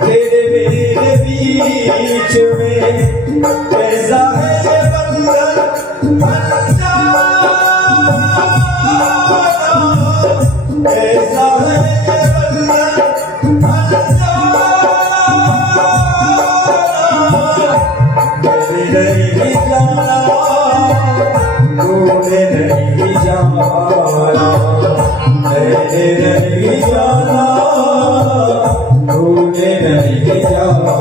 तेरे मेरे बीच में कैसा है ये बंधन अनजाना, कैसा है ये बंधन अनजाना, मैंने नहीं जाना तूने नहीं जाना, मैंने नहीं जाना तूने नहीं जाना,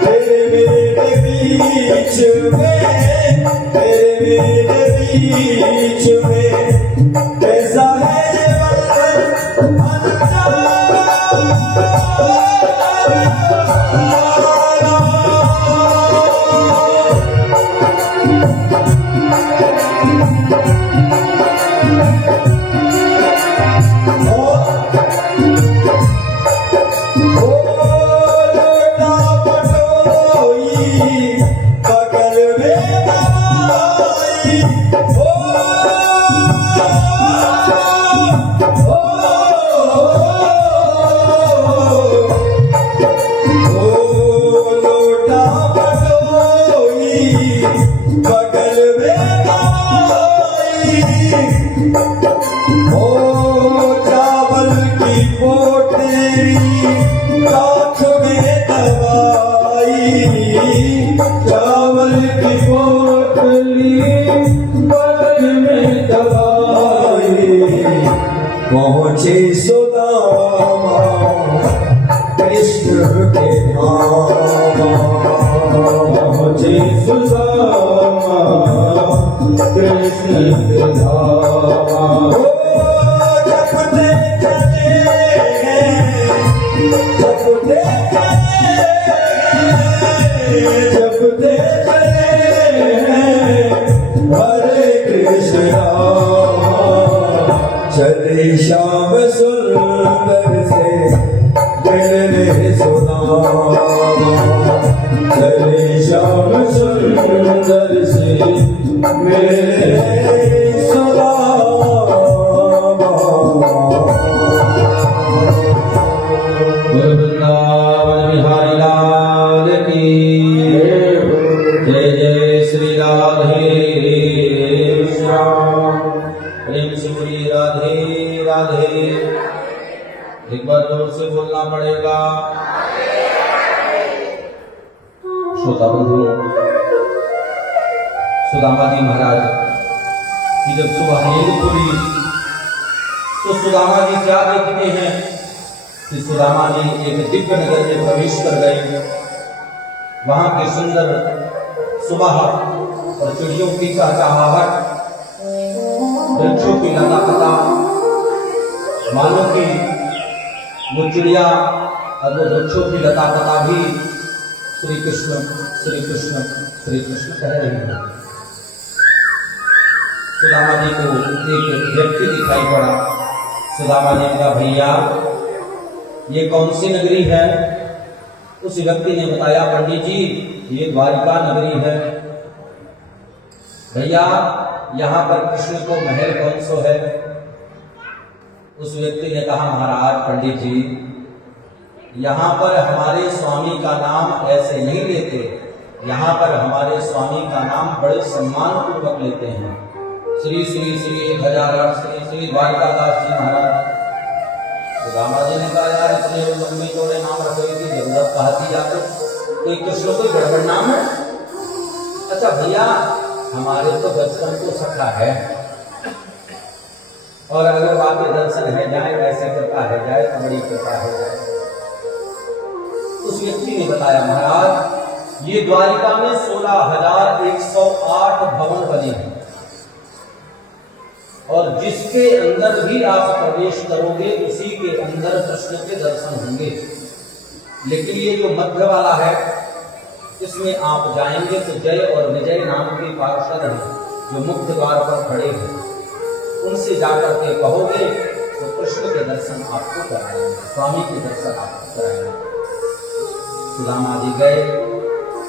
तेरे मेरे बीच में, तेरे मेरे बीच में कैसा है ये बंधन अनजाना। पहुँचे सुदामा कृष्ण के धाम, पहुँचे सुदामा कृष्ण के धाम, जपते चले जपते जपते चले हरे कृष्णा, चले श्याम सुंदर से मिलने सुदामा, चले श्याम सुंदर से मिलने सुदामा। वृंदावन बिहारी लाल की जय, जय श्री राधे श्याम, प्रेम से बोलिए राधे राधे। एक बार जोर से बोलना पड़ेगा। श्रोता बंधु, सुदामा जी महाराज की जब सुबह नींद खुली तो सुदामा जी क्या देखते हैं कि सुदामा जी एक दिव्य नगर में प्रवेश कर गए। वहां के सुंदर सुबह और चिड़ियों की चहचहाहट, वृक्षों की लता पता, मानो की वो चिड़िया और वो वृक्षों की लता पता भी श्री कृष्ण श्री कृष्ण श्री कृष्ण कह रही है। सुदामा जी को एक व्यक्ति दिखाई पड़ा। सुदामा जी का भैया ये कौन सी नगरी है? उस व्यक्ति ने बताया पंडित जी ये द्वारिका नगरी है। भैया यहाँ पर कृष्ण को महल कौन सो है? उस व्यक्ति ने कहा महाराज पंडित जी यहाँ पर हमारे स्वामी का नाम ऐसे नहीं लेते, यहाँ पर हमारे स्वामी का नाम बड़े सम्मान पूर्वक लेते हैं। श्री श्री श्री 1008 श्री श्री द्वारिकादास जी महाराज। सुदामा जी ने कहा यार इतने लंबे चौड़े नाम रखोगे की जरूरत कहती जाते, कोई कृष्ण कोई गड़बड़ नाम है? अच्छा भैया हमारे तो बचपन को सखा है और अगर बाकी दर्शन है जाए ऐसे कृपा है जाए तो बड़ी कृपा है जाए। उस व्यक्ति ने बताया महाराज ये द्वारिका में 16,108 भवन बने हैं और जिसके अंदर भी आप प्रवेश करोगे उसी के अंदर कृष्ण के दर्शन होंगे। लेकिन ये जो मध्य वाला है इसमें आप जाएंगे तो जय और विजय नाम के पार्षद हैं जो मुख्य द्वार पर खड़े हैं, उनसे जाकर के कहोगे तो कृष्ण के दर्शन आपको कराएंगे, स्वामी के दर्शन आपको कराएंगे। सुदामा जी गए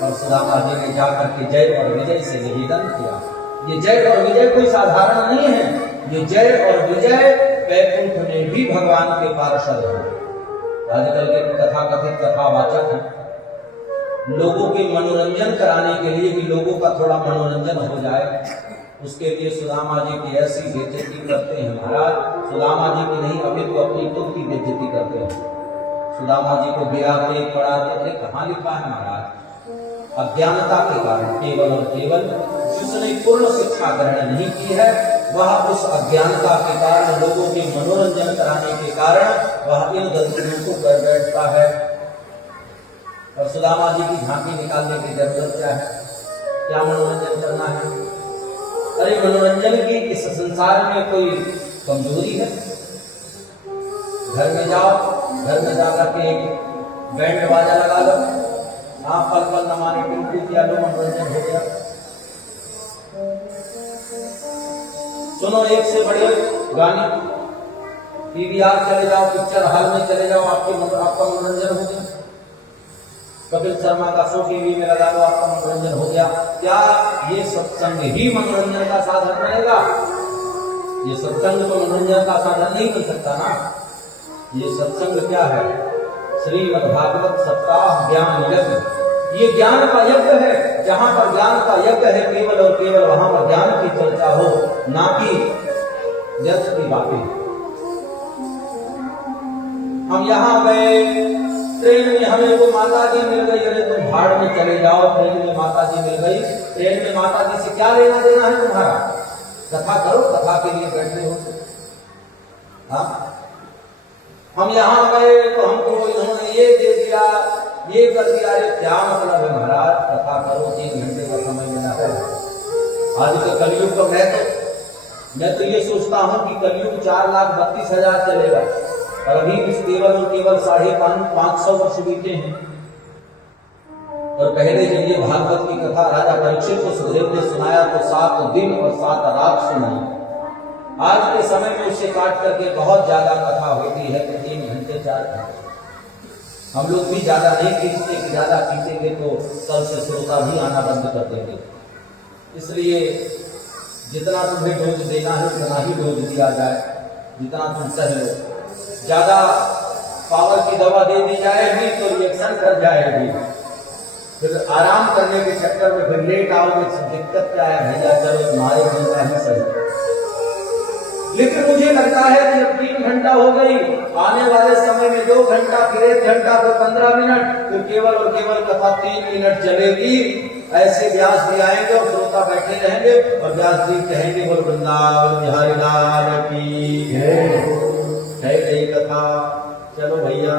और सुदामा जी ने जाकर के जय और विजय से निवेदन किया। ये जय और विजय कोई साधारण नहीं है, ये जय और विजय वैकुंठ में भी भगवान के पार्षद हैं। आजकल के कथा कथित कथावाचक हैं, लोगों के मनोरंजन कराने के लिए कि लोगों का थोड़ा मनोरंजन हो जाए, उसके लिए सुदामा जी की ऐसी बेइज्जती करते हैं महाराज। सुदामा जी की नहीं, अभी तो अपनी खुद की बेइज्जती करते हैं। सुदामा जी को गिराते पढ़ाते, अरे कहाँ लिखा है महाराज? अज्ञानता के कारण केवल और केवल जिसने पूर्ण शिक्षा ग्रहण नहीं की है, वह उस अज्ञानता के कारण, लोगों के मनोरंजन कराने के कारण वह इन गलतियों को कर बैठता है। और सुदामा जी की झांकी निकालने की जरूरत क्या है? क्या मनोरंजन करना है? अरे मनोरंजन की इस संसार में कोई कमजोरी है? घर में जाओ, घर में जाकर के एक बैंड बाजा लगा लो, आप पल पल न माने टिंकू किया लो, मनोरंजन हो गया। सुनो एक से बड़े गाने, पीवीआर चले जाओ, पिक्चर हॉल में चले जाओ, आपका मनोरंजन हो गया। कपिल शर्मा का शो टीवी में लगा लो, आपका मनोरंजन हो गया। क्या ये सत्संग ही मनोरंजन का साधन रहेगा? ये सत्संग तो मनोरंजन का साधन नहीं बन सकता ना। ये सत्संग क्या है? श्रीमद् भागवत सप्ताह ज्ञान यज्ञ। ये ज्ञान का यज्ञ है, जहां पर ज्ञान का यज्ञ है केवल और केवल वहां पर ज्ञान की चर्चा हो, ना कि व्यर्थ की बातें। हम यहाँ गए, ट्रेन में हमें वो माता जी मिल गई, अरे तुम भाड़ में चले जाओ, ट्रेन में माता जी मिल गई। ट्रेन में माता जी से क्या लेना देना है तुम्हारा? कथा करो, कथा के लिए बैठे हो। हाँ, हम यहाँ गए तो हमको इन्होंने ये दे दिया, ये कर दिया, अरे क्या मतलब है महाराज? कथा करो, 3 घंटे का समय मिला है। आज के कलयुग को मैं तो ये सोचता हूँ कि कलयुग 4,32,000 चलेगा, और अभी भी केवल और केवल 550 वर्ष बीते हैं। और पहले जब ये भागवत की कथा राजा परीक्षित को सुखदेव ने सुनाया तो 7 दिन और 7 रात सुनाई। आज के समय में उससे काट करके बहुत ज्यादा कथा होती है कि 3 घंटे 4 घंटे। हम लोग भी ज्यादा नहीं खींचते, कि ज्यादा खींचेंगे तो कल से श्रोता भी आना बंद कर देंगे। इसलिए जितना तुम्हें डोज देना है उतना ही डोज दिया जाए, जितना तुम सह लो। ज्यादा पावर की दवा दे दी जाएगी तो रिएक्शन कर जाएगी, फिर आराम करने के चक्कर में फिर लेट आओगे। दिक्कत क्या है भैया? चलो तुम्हारे घंटा है सही। लेकिन मुझे लगता है कि अब 3 घंटा हो गई, आने वाले समय में 2 घंटा, फिर 1 घंटा, फिर 15 मिनट, फिर केवल और केवल कथा 3 मिनट चलेगी। ऐसे व्यास जी आएंगे और श्रोता बैठे रहेंगे और व्यास जी कहेंगे बोल वृंदावन बिहारी लाल की है गई कथा। चलो भैया,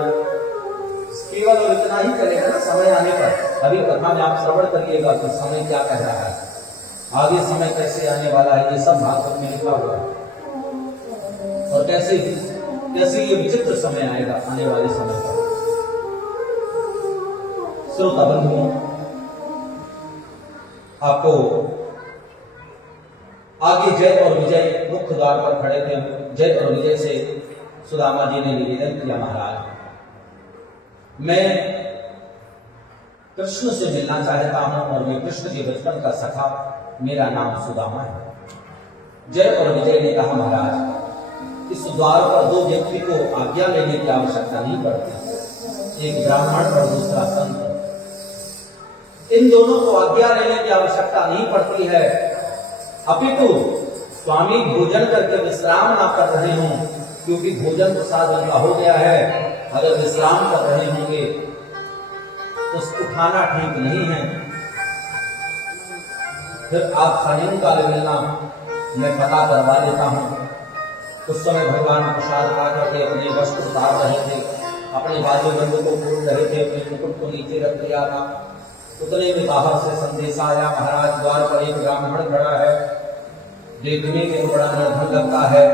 केवल और इतना ही चलेगा ना समय आने पर। अभी कथा में आप श्रवण करिएगा तो समय क्या कह रहा है, आगे समय कैसे आने वाला है, ये सब भागवत में लिखा हुआ है। और कैसे ये विचित्र समय आएगा आने वाले समय पर। श्रोता बंधुओं, आपको आगे जय और विजय मुख्य द्वार पर खड़े थे। जय और विजय से सुदामा जी ने निवेदन किया, महाराज मैं कृष्ण से मिलना चाहता हूं और मैं कृष्ण के बचपन का सखा, मेरा नाम सुदामा है। जय और विजय ने कहा, महाराज इस द्वार पर 2 व्यक्ति को आज्ञा लेने की आवश्यकता नहीं पड़ती, एक ब्राह्मण और दूसरा संत। इन दोनों को आज्ञा लेने की आवश्यकता नहीं पड़ती है, अपितु स्वामी भोजन करके विश्राम ना कर रहे हों, क्योंकि भोजन प्रसाद का हो गया है। अगर विश्राम कर रहे होंगे तो उठाना ठीक नहीं है। फिर आप सायंकाल मिलना, मैं पता करवा लेता हूं। उस समय भगवान प्रसाद पा करके अपने वस्त्र उतार रहे थे, अपने बाजूबंद को खोल रहे थे, अपने मुकुट को नीचे रख दिया था। उतने में बाहर से संदेश आया, महाराज द्वार पर एक ब्राह्मण खड़ा है, देखने में बड़ा निर्धन लगता है,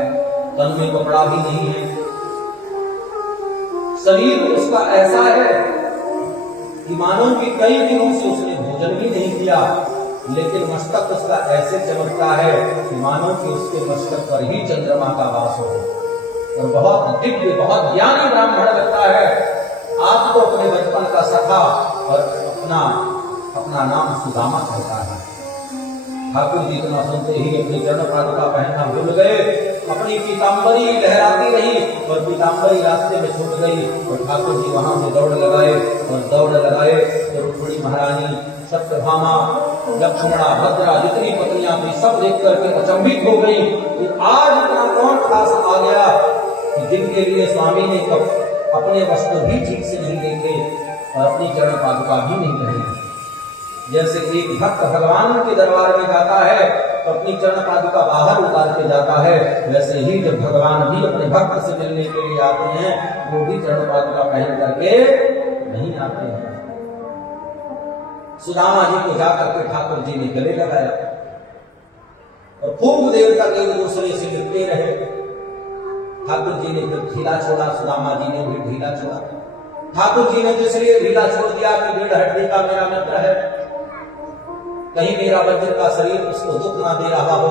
तन में कपड़ा भी नहीं है, शरीर उसका ऐसा है कि मानो कि कई दिनों से उसने भोजन भी नहीं किया, लेकिन मस्तक उसका ऐसे चमकता है कि मानो कि उसके मस्तक पर ही चंद्रमा का वास हो, और बहुत दिव्य, बहुत ज्ञानी ब्राह्मण लगता है। आपको अपने बचपन का सखा और अपना नाम सुदामा कहता है। ठाकुर जी इतना सुनते ही अपनी चरण पादुका पहनना भूल गए, अपनी पीताम्बरी लहराती रही और पीताम्बरी रास्ते में छूट गई और ठाकुर जी वहां से दौड़ लगाए तो रुक्मिणी महारानी, सत्यभामा, लक्ष्मणा, भद्रा जितनी पत्नियां थी सब देख करके अचंभित हो गई कि आज इतना कौन खास आ गया कि जिनके लिए स्वामी ने अपने वस्त्र भी ठीक से नहीं देखे और अपनी चरण पादुका भी नहीं पहनी। जैसे एक भक्त भगवान के दरबार में जाता है तो अपनी चरण पादुका बाहर उतार के जाता है, वैसे ही जब भगवान भी अपने भक्त से मिलने के लिए आते हैं वो भी चरण पादुका पहन करके नहीं आते हैं। सुदामा जी को जाकर के ठाकुर जी ने गले लगाया और खूब देर तक एक दूसरे से लिपटे रहे। ठाकुर जी ने फिर ढीला छोड़ा, सुदामा जी ने भी ढीला छोड़ा। ठाकुर जी ने तो इसलिए ढीला छोड़ दिया कि डेढ़ हड्डी का मेरा मित्र है, कहीं मेरा वज्र का शरीर उसको दुख ना दे रहा हो,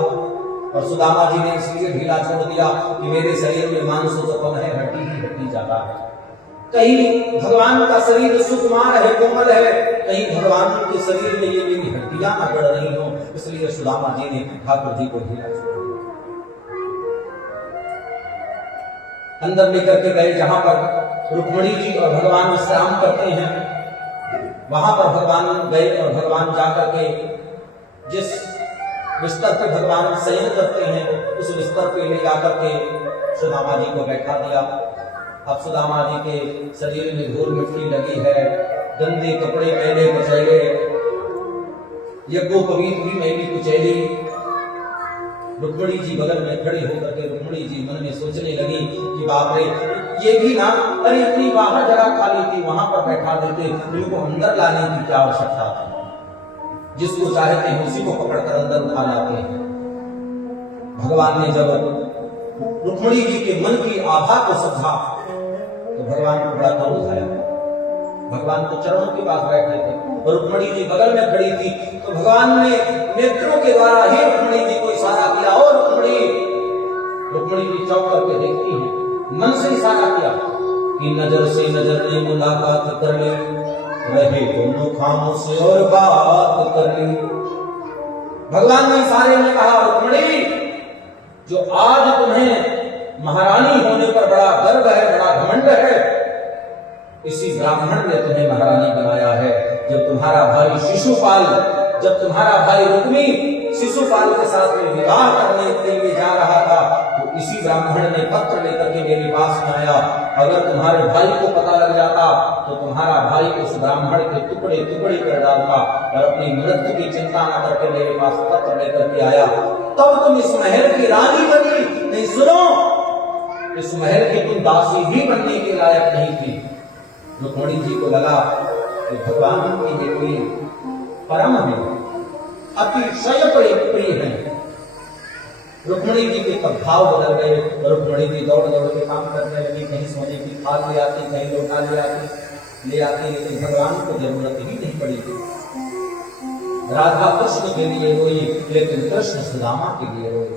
और सुदामा जी ने इसलिए ढीला छोड़ दिया कि मेरे शरीर में मांस तो कम है, हड्डी ही हड्डी ज्यादा है। कहीं भगवान का शरीर सुकुमार है, कोमल है, कहीं भगवान के शरीर में ये मेरी हड्डियां ना गड़ रही हो, इसलिए सुदामा जी ने ठाकुर जी को ढीला छोड़ दिया। अंदर लेकर के गए जहां पर रुक्मिणी जी और भगवान विश्राम करते हैं, वहां पर भगवान गए और भगवान जाकर के जिस बिस्तर पे भगवान शयन करते हैं उस बिस्तर पे ले जाकर के सुदामा जी को बैठा दिया। अब सुदामा जी के शरीर में धूल मिट्टी लगी है, गंदे कपड़े मैले कुचैले, यज्ञोपवीत भी मैली कुचैली। रुक्मिणी जी बगल में खड़ी होकर के रुक्मिणी जी मन में सोचने लगी कि बाप रे, ये भी ना, अरे इतनी बाहर जगह खाली थी, वहां पर बैठा देते, इनको अंदर लाने की क्या आवश्यकता थी। जिसको चाहते हैं उसी को पकड़कर अंदर उठा लाते हैं। भगवान ने जब रुक्मिणी जी के मन की आभा को समझा तो भगवान को बड़ा क्रोध आया। भगवान तो चरणों के पास बैठे थे और रुक्मिणी जी बगल में खड़ी थी, तो भगवान ने नेत्रों के द्वारा ही रुक्मिणी जी को इशारा किया, और रुक्मिणी जी चौंक करके देखती है, मन से इशारा किया कि नजर से नजर ने मुलाकात कर ले, रहे दोनों खामोश और बात कर ली। भगवान ने इशारे में कहा, रुक्मिणी, जो आज तुम्हें महारानी होने पर बड़ा गर्व है, बड़ा घमंड है, इसी ब्राह्मण ने तुम्हें महारानी बनाया है। जब तुम्हारा भाई शिशुपाल, जब तुम्हारा भाई रुक्मी शिशुपाल के साथ में विवाह करने के लिए जा रहा था, तो इसी ब्राह्मण ने पत्र लेकर के मेरे पास में आया। अगर तुम्हारे भाई को पता लग जाता तो तुम्हारा भाई उस ब्राह्मण के टुकड़े टुकड़े कर डालता, और अपनी मृत्यु की चिंता न करके मेरे पास पत्र लेकर के आया। तब तुम इस महल की रानी बनी। नहीं, सुनो, इस महल की तुम दासी भी बनने के लायक नहीं थी। रुक्मिणी जी को लगा कि भगवान की ये कोई परम है, अतिशय प्रिय है। रुक्मिणी जी के तब भाव बदल गए। रुक्मिणी जी दौड़ दौड़ के काम करने लगी, कहीं सोने की थाल ले आती, कहीं लोटा ले आती, लेकिन भगवान को जरूरत ही नहीं पड़ी थी। राधा कृष्ण के लिए रोई, लेकिन कृष्ण सुदामा के लिए रोई।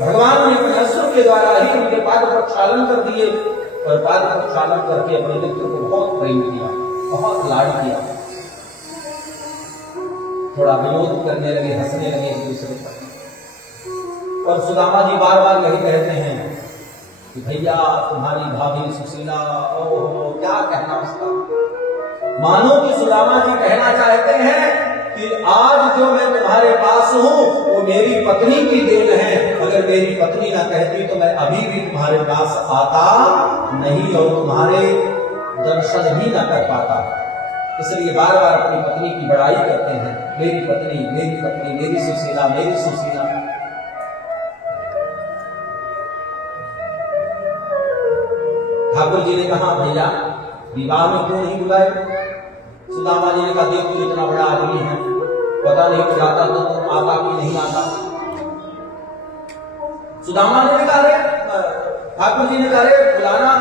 भगवान ने अपने अस्त्र के द्वारा ही उनके पाद प्रक्षालन कर दिए, और पाद प्रक्षालन करके अपने मित्र को बहुत प्रेम किया, बहुत लाड किया। थोड़ा विरोध करने लगे, हंसने लगे एक दूसरे पर। और सुदामा जी बार बार यही कहते हैं कि भैया तुम्हारी भाभी सुशीला, ओहो क्या कहना उसका। मानो कि सुदामा जी कहना चाहते हैं कि आज जो मैं तुम्हारे पास हूं वो मेरी पत्नी की देन है। अगर मेरी पत्नी ना कहती तो मैं अभी भी तुम्हारे पास आता नहीं और तुम्हारे दर्शन भी ना कर पाता। इसलिए बार बार अपनी पत्नी की बड़ाई करते हैं, मेरी पत्नी, मेरी पत्नी, मेरी सुशीला, मेरी सुशीला। ठाकुर जी ने कहा, भैया विवाह में क्यों नहीं बुलाए? सुदामा जी ने कहा, देख तू इतना बड़ा आदमी है, पता नहीं बुलाता तो तुम आता कि नहीं आता। सुदामा जी ने कहा, ठाकुर जी ने कहा, बुलाना।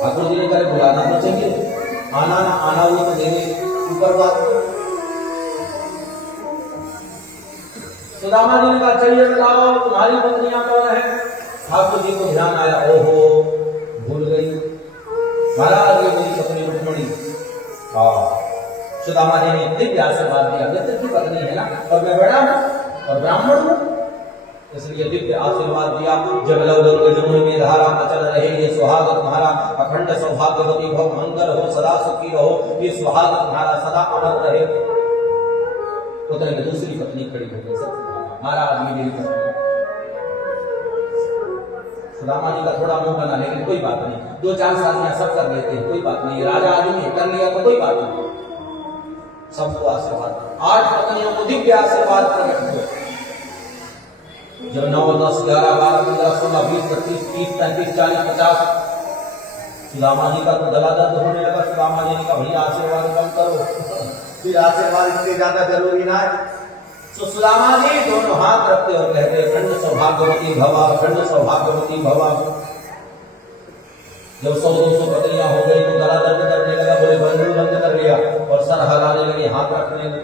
ठाकुर जी ने कहा, बुलाना तो चाहिए, आना ना आना वो तो मेरे ऊपर बात। सुदामा जी ने कहा, चाहिए बताओ तुम्हारी पत्नियां कौन है? ठाकुर जी को ध्यान आया, ओहो भूल गई, महाराज ये मेरी पत्नी रुक्मिणी। सुदामा जी ने दिव्य आशीर्वाद दिया, मित्र की पत्नी है ना, और मैं बड़ा हूं और ब्राह्मण हूं, इसलिए दिव्य आशीर्वाद दिया। जब लवलोक के जमुने में धारा प्रचल रहे, ये सुहाग तुम्हारा अखंड सौभाग्यवती भव, मंगल हो, सदा सुखी रहो, ये सुहाग तुम्हारा सदा अमर रहे। उतने में दूसरी पत्नी खड़ी हो गई, महाराज मेरी पत्नी। सुदामा जी का थोड़ा मुंह बना, लेकिन कोई बात नहीं, 2-4 शादियां सब कर लेते हैं, कोई बात नहीं, राजा आदमी कर लिया तो कोई बात नहीं, सबको आशीर्वाद। 8 पत्नियों को दिव्य आशीर्वाद प्रकट हुए। जब 9, 10, 11, 12, 15, 16, 20, 25, 30, 35, 40, 50 सुदामा जी का तो गला दर्द होने लगा। सुदामा जी ने कहा भैया आशीर्वाद कम करो, फिर आशीर्वाद इससे ज्यादा जरूरी ना है। तो सुदामा जी दोनों हाथ रखते और कहते अखंड सौभाग्यवती भवा, अखंड सौभाग्यवती भवा। जब 100-200 पत्नियां हो गई तो गला दर्द करने लगा, बोले बंधु बंद कर लिया और सर हिलाने लगे, हाथ रखने लगे।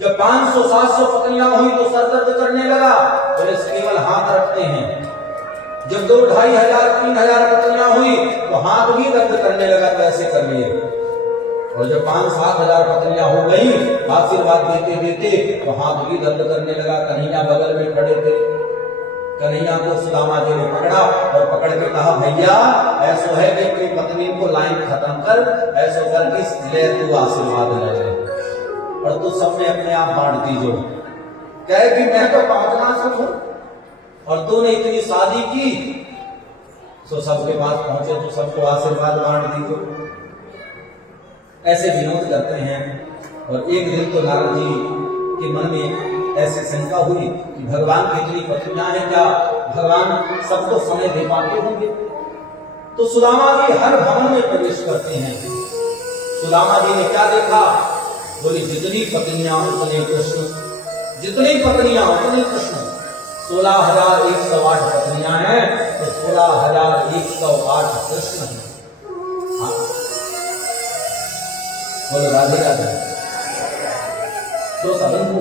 जब 500-700 पत्नियां हुई तो सर दर्द करने लगा, बोले केवल हाथ रखते हैं। जब 2,500-3,000 पत्नियां हुई तो हाथ भी दर्द करने लगा, तो ऐसे कर लिए। और जब 5-7 हजार पत्नियां हो गई आशीर्वाद देते देते तो हाथ भी दर्द करने लगा। कन्हैया बगल में खड़े थे, कन्हैया को सुदामा जी ने पकड़ा और पकड़ के कहा भैया ऐसा है कि अपनी पत्नी को लाइन खत्म कर, ऐसा करके ले तू आशीर्वाद ले और तू सबने अपने आप बांट दीजो। कहे कि मैं तो 5 मास हूं और तूने इतनी शादी की, तो सबके पास पहुंचे तो सबको आशीर्वाद बांट दीजो। ऐसे विनोद करते हैं। और एक दिन तो नारद जी के मन में ऐसी शंका हुई कि भगवान की इतनी पत्नियां हैं, क्या भगवान सबको समय दे पाते होंगे? तो सुदामा जी हर भवन में प्रवेश करते हैं। सुदामा जी ने क्या देखा? बोली जितनी पत्नियां उतने कृष्ण, जितनी पत्नियां उतने कृष्ण। 16,108 पत्नियां हैं तो 16,108 कृष्ण हैं। बोलो राधे राधे। तो सबंधु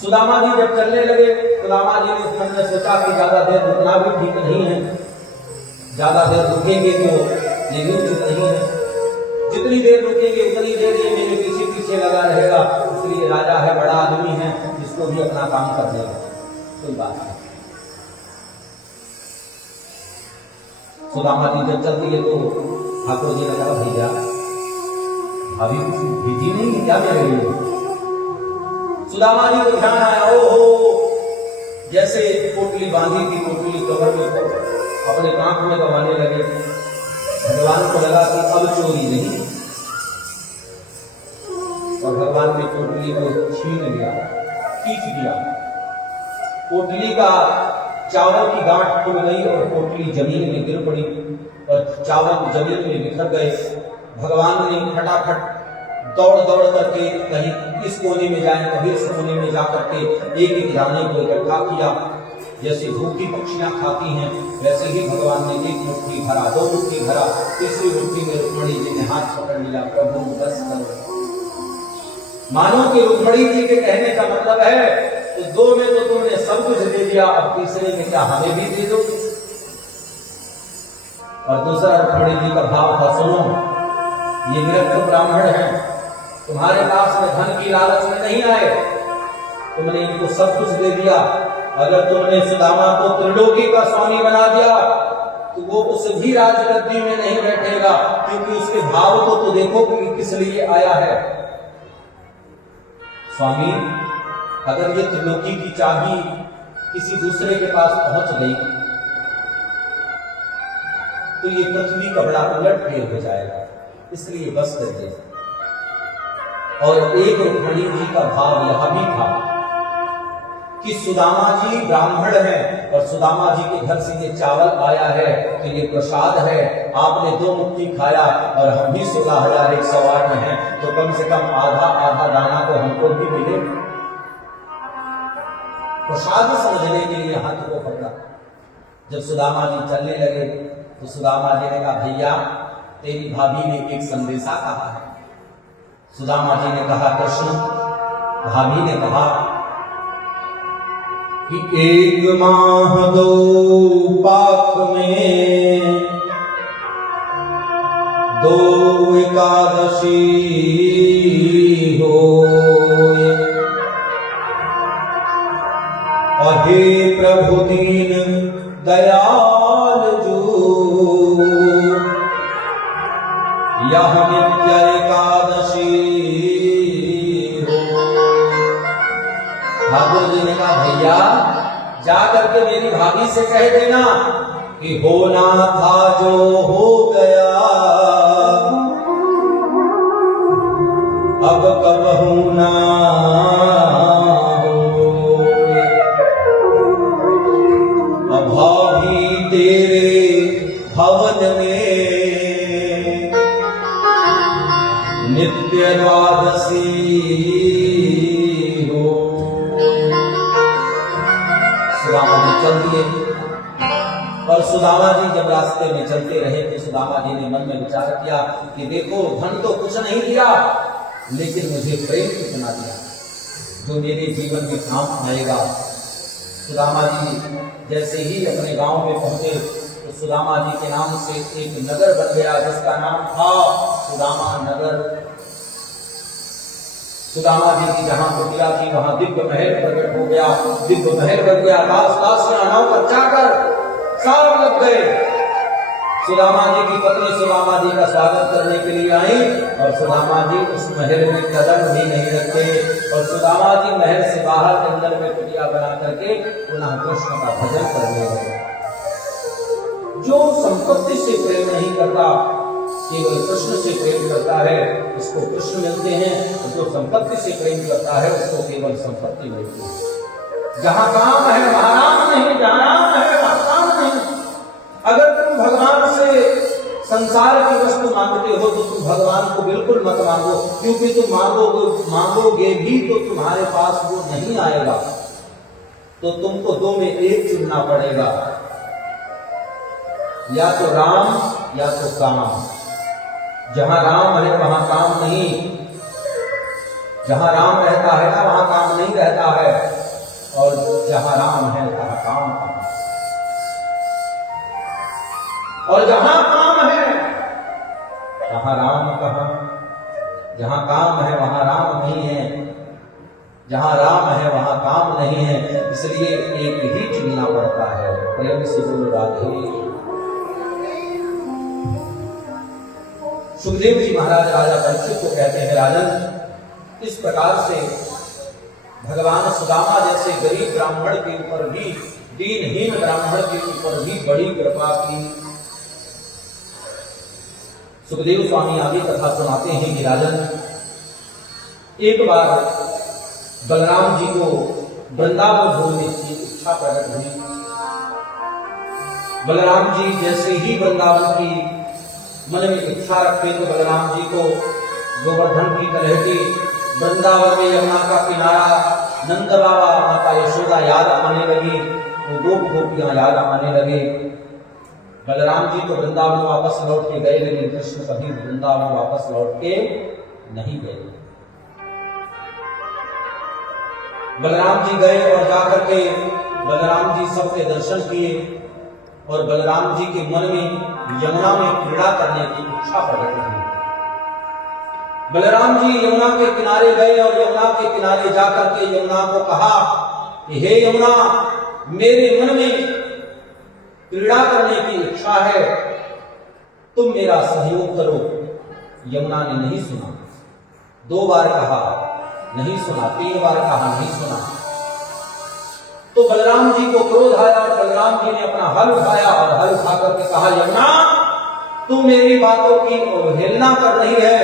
सुदामा जी जब चलने लगे, सुदामा जी ने मन में सोचा कि ज्यादा देर रुकना भी ठीक नहीं है, ज्यादा देर रुकेंगे तो ये भी उचित नहीं है। जितनी देर रुकेंगे उतनी देर ये मेरे पीछे पीछे लगा रहेगा, इसलिए राजा है, बड़ा आदमी है, इसको भी अपना काम कर देगा, कोई बात नहीं। सुदामा जी जब चलती है तो ठाकुर जी ने कहा भैया अभी विधि नहीं है क्या मेरे लिए? सुदामा जी को ध्यान आया, ओहो जैसे पोटली बांधी थी, पोटली कवर में अपने कांख में दबाने लगे। भगवान को लगा कि अब चोरी नहीं, और भगवान ने पोटली को छीन लिया, खींच दिया। पोटली का चावल की गांठ खुल गई और पोटली जमीन में गिर पड़ी और चावल जमीन में बिखर गए। भगवान ने फटाफट दौड़ दौड़ करके कहीं इस कोने में जाए, कहीं इस कोने में जाकर के एक एक दाने को इकट्ठा किया। जैसे भूखी पक्षियां खाती हैं वैसे ही भगवान ने एक मुट्ठी भरा, 2 मुट्ठी भरा, तीसरी मुट्ठी में रुक्मणी जी ने हाथ पकड़ लिया, प्रभु बस करो। मानो कि रुक्मणी जी के कहने का मतलब है तो 2 में तो तुमने सब कुछ दे दिया, अब तीसरे में क्या हमें भी दे दो। और दूसरा रुक्मणी जी का भाव था, सुनो ये विरक्त ब्राह्मण हैं, तुम्हारे पास में धन की लालच में नहीं आए, तुमने इनको सब कुछ दे दिया। अगर तुमने सुदामा को त्रिलोकी का स्वामी बना दिया तो वो उस भी राजगद्दी में नहीं बैठेगा, क्योंकि उसके भाव को तो देखो कि किस लिए आया है। स्वामी अगर ये त्रिलोकी की चाबी किसी दूसरे के पास पहुंच गई तो ये पृथ्वी का बड़ा उलट फेर हो जाएगा, इसलिए बस कर दे। और एक रुक्मणी जी का भाव यह भी था कि सुदामा जी ब्राह्मण है और सुदामा जी के घर से ये चावल आया है तो ये प्रसाद है, आपने 2 मुट्ठी खाया और हम भी 16,108 में हैं, तो कम से कम आधा आधा दाना तो हमको भी मिले। प्रसाद समझने के लिए हाथ को पकड़ा। जब सुदामा जी चलने लगे तो सुदामा जी ने कहा भैया तेरी भाभी ने एक संदेशा कहा है। सुदामा जी ने कहा कृष्ण? भाभी ने कहा कि 1 माह 2 पाख में दो एकादशी होय। अहे प्रभु दीन दयाल जो, यह नित्य एकादशी हो। ठाकुर जी ने कहा भैया जाकर के मेरी भाभी से कह देना कि होना था जो हो गया, अब कबहू ना हो। भाभी तेरे भवन में नित्य द्वादशी हो। सुदामा जी चल दिए और सुदामा जी जब रास्ते में चलते रहे तो सुदामा जी ने मन में विचार किया कि देखो धन तो कुछ नहीं दिया, लेकिन मुझे प्रेम कितना दिया जो मेरे जीवन में काम आएगा। सुदामा जी जैसे ही अपने गांव में पहुंचे तो सुदामा जी के नाम से एक नगर बन गया जिसका नाम था सुदामा नगर। सुदामा जी की जहां कुटिया थी वहां दिव्य महल प्रकट हो गया, दिव्य महल बन गया। दास नाव पर जाकर साल लग गए। सुदामा जी की पत्नी सुदामा जी का स्वागत करने के लिए आई और सुदामा जी उस महल में कदम भी नहीं रखते और सुदामा जी महल से बाहर अंदर में कुटिया बना करके पुनः कृष्ण का भजन करने लगे। जो संपत्ति से प्रेम नहीं करता, केवल कृष्ण से प्रेम करता है, उसको कृष्ण मिलते हैं, और जो संपत्ति से प्रेम करता है उसको केवल संपत्ति मिलती है। जहां काम है वहां राम नहीं, जहां राम है वहां काम नहीं। अगर तुम भगवान से संसार की वस्तु मांगते हो तो तुम भगवान को बिल्कुल मत मांगो, क्योंकि तुम मांगोगे भी तो तुम्हारे पास वो नहीं आएगा। तो तुमको दो में एक चुनना पड़ेगा, या तो राम या तो काम। जहां राम है वहां काम नहीं, जहां राम रहता है ना वहां काम नहीं रहता है, और जहां राम है वहां काम है। और जहां काम है वहां राम कहां? जहां काम है वहां राम नहीं है, जहां राम है वहां काम नहीं है, इसलिए एक ही चुनना पड़ता है। प्रेम से बोलो राधे। सुखदेव जी महाराज राजा परीक्षित को कहते हैं, राजन इस प्रकार से भगवान सुदामा जैसे गरीब ब्राह्मण के ऊपर भी, दीनहीन ब्राह्मण के ऊपर भी बड़ी कृपा की। सुखदेव स्वामी आगे कथा सुनाते हैं कि राजन एक बार बलराम जी को वृंदावन घूमने की इच्छा प्रकट हुई। बलराम जी जैसे ही वृंदावन की मन में इच्छा रखते तो बलराम जी को गोवर्धन की तरह की वृंदावन में यमुना का किनारा, नंद बाबा, माता यशोदा याद आने लगी, वो गोप गोपियां याद आने लगे। बलराम जी तो वृंदावन वापस लौट के गए, लेकिन कृष्ण कभी वृंदावन वापस लौट के नहीं गए। बलराम जी गए और जाकर के बलराम जी सबके दर्शन किए और बलराम जी के मन में यमुना में क्रीड़ा करने की इच्छा प्रकट हुई। बलराम जी यमुना के किनारे गए और यमुना के किनारे जाकर के यमुना को कहा कि हे यमुना, मेरे मन में क्रीड़ा करने की इच्छा है, तुम मेरा सहयोग करो। यमुना ने नहीं सुना, 2 बार कहा नहीं सुना, 3 बार कहा नहीं सुना। तो बलराम जी को क्रोध आया और बलराम जी ने अपना हल उठाया और हल उठा करके कहा, यमुना तू मेरी बातों की अवहेलना कर रही है,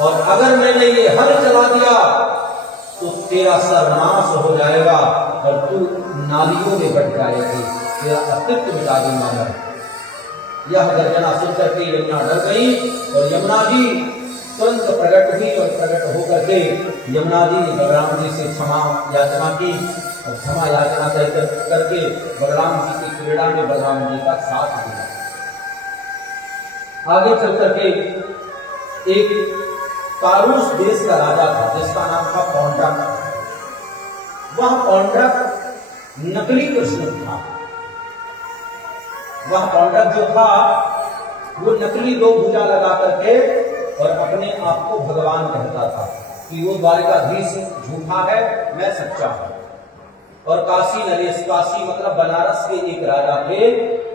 और अगर मैंने ये हल चला दिया तो तेरा सर्वनाश हो जाएगा और तू नालियों में बढ़ जाएगी, तेरा अस्तित्व मिटा दूंगा मैं। यह गर्जना सुनकर के यमुना डर गई और यमुना जी तुरंत प्रकट हुई और प्रकट होकर के यमुना जी ने बलराम जी से क्षमा याचना की और क्षमा याचना करके बलराम जी की क्रीड़ा में बलराम जी का साथ दिया। आगे चल करके एक कारूस देश का राजा था जिसका नाम था पौंड्रक। वह पौंड्रक नकली कृष्ण था। वह पौंड्रक जो था वो नकली दो भुजा लगा करके और अपने आप को भगवान कहता था कि वो द्वारिकाधीश झूठा है, मैं सच्चा हूं। और काशी नरेश, काशी मतलब बनारस के एक राजा थे,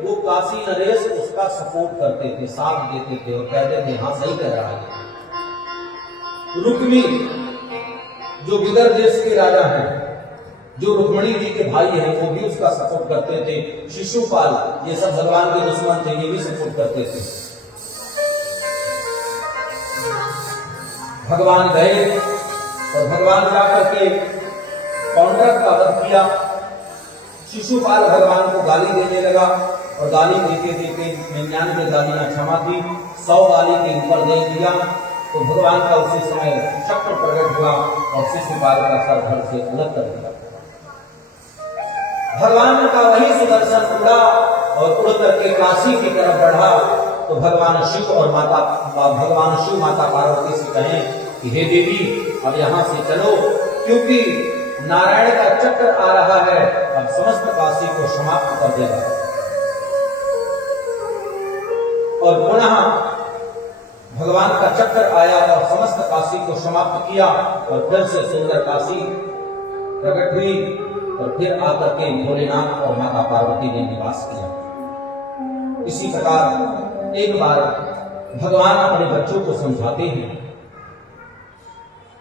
वो काशी नरेश उसका सपोर्ट करते थे, साथ देते थे और कहते थे हाँ सही कह रहा है। रुक्मी जो विदर्भ देश के राजा हैं, जो रुक्मणी जी के भाई हैं, वो भी उसका सपोर्ट करते थे। शिशुपाल, ये सब भगवान के दुश्मन थे, ये भी सपोर्ट करते थे। भगवान गए और भगवान जाकर के कौंडक का वध किया। शिशुपाल भगवान को गाली देने लगा और गाली देते देते 99 गालियां क्षमा थी, 100 गाली के ऊपर दे दिया तो भगवान का उसी समय चक्र प्रकट हुआ और शिशुपाल का सर धड़ से उलट कर दिया। भगवान का वही सुदर्शन उड़ा और उड़ करके काशी की तरफ बढ़ा तो भगवान शिव माता पार्वती से कहें कि हे देवी अब यहां से चलो, क्योंकि नारायण का चक्र आ रहा है, अब समस्त काशी को समाप्त कर देगा। और पुनः भगवान का चक्र आया और समस्त काशी को समाप्त किया और फिर से सुंदर काशी प्रकट हुई और फिर आकर के भोलेनाथ और माता पार्वती ने निवास किया। इसी प्रकार एक बार भगवान अपने बच्चों को समझाते हैं।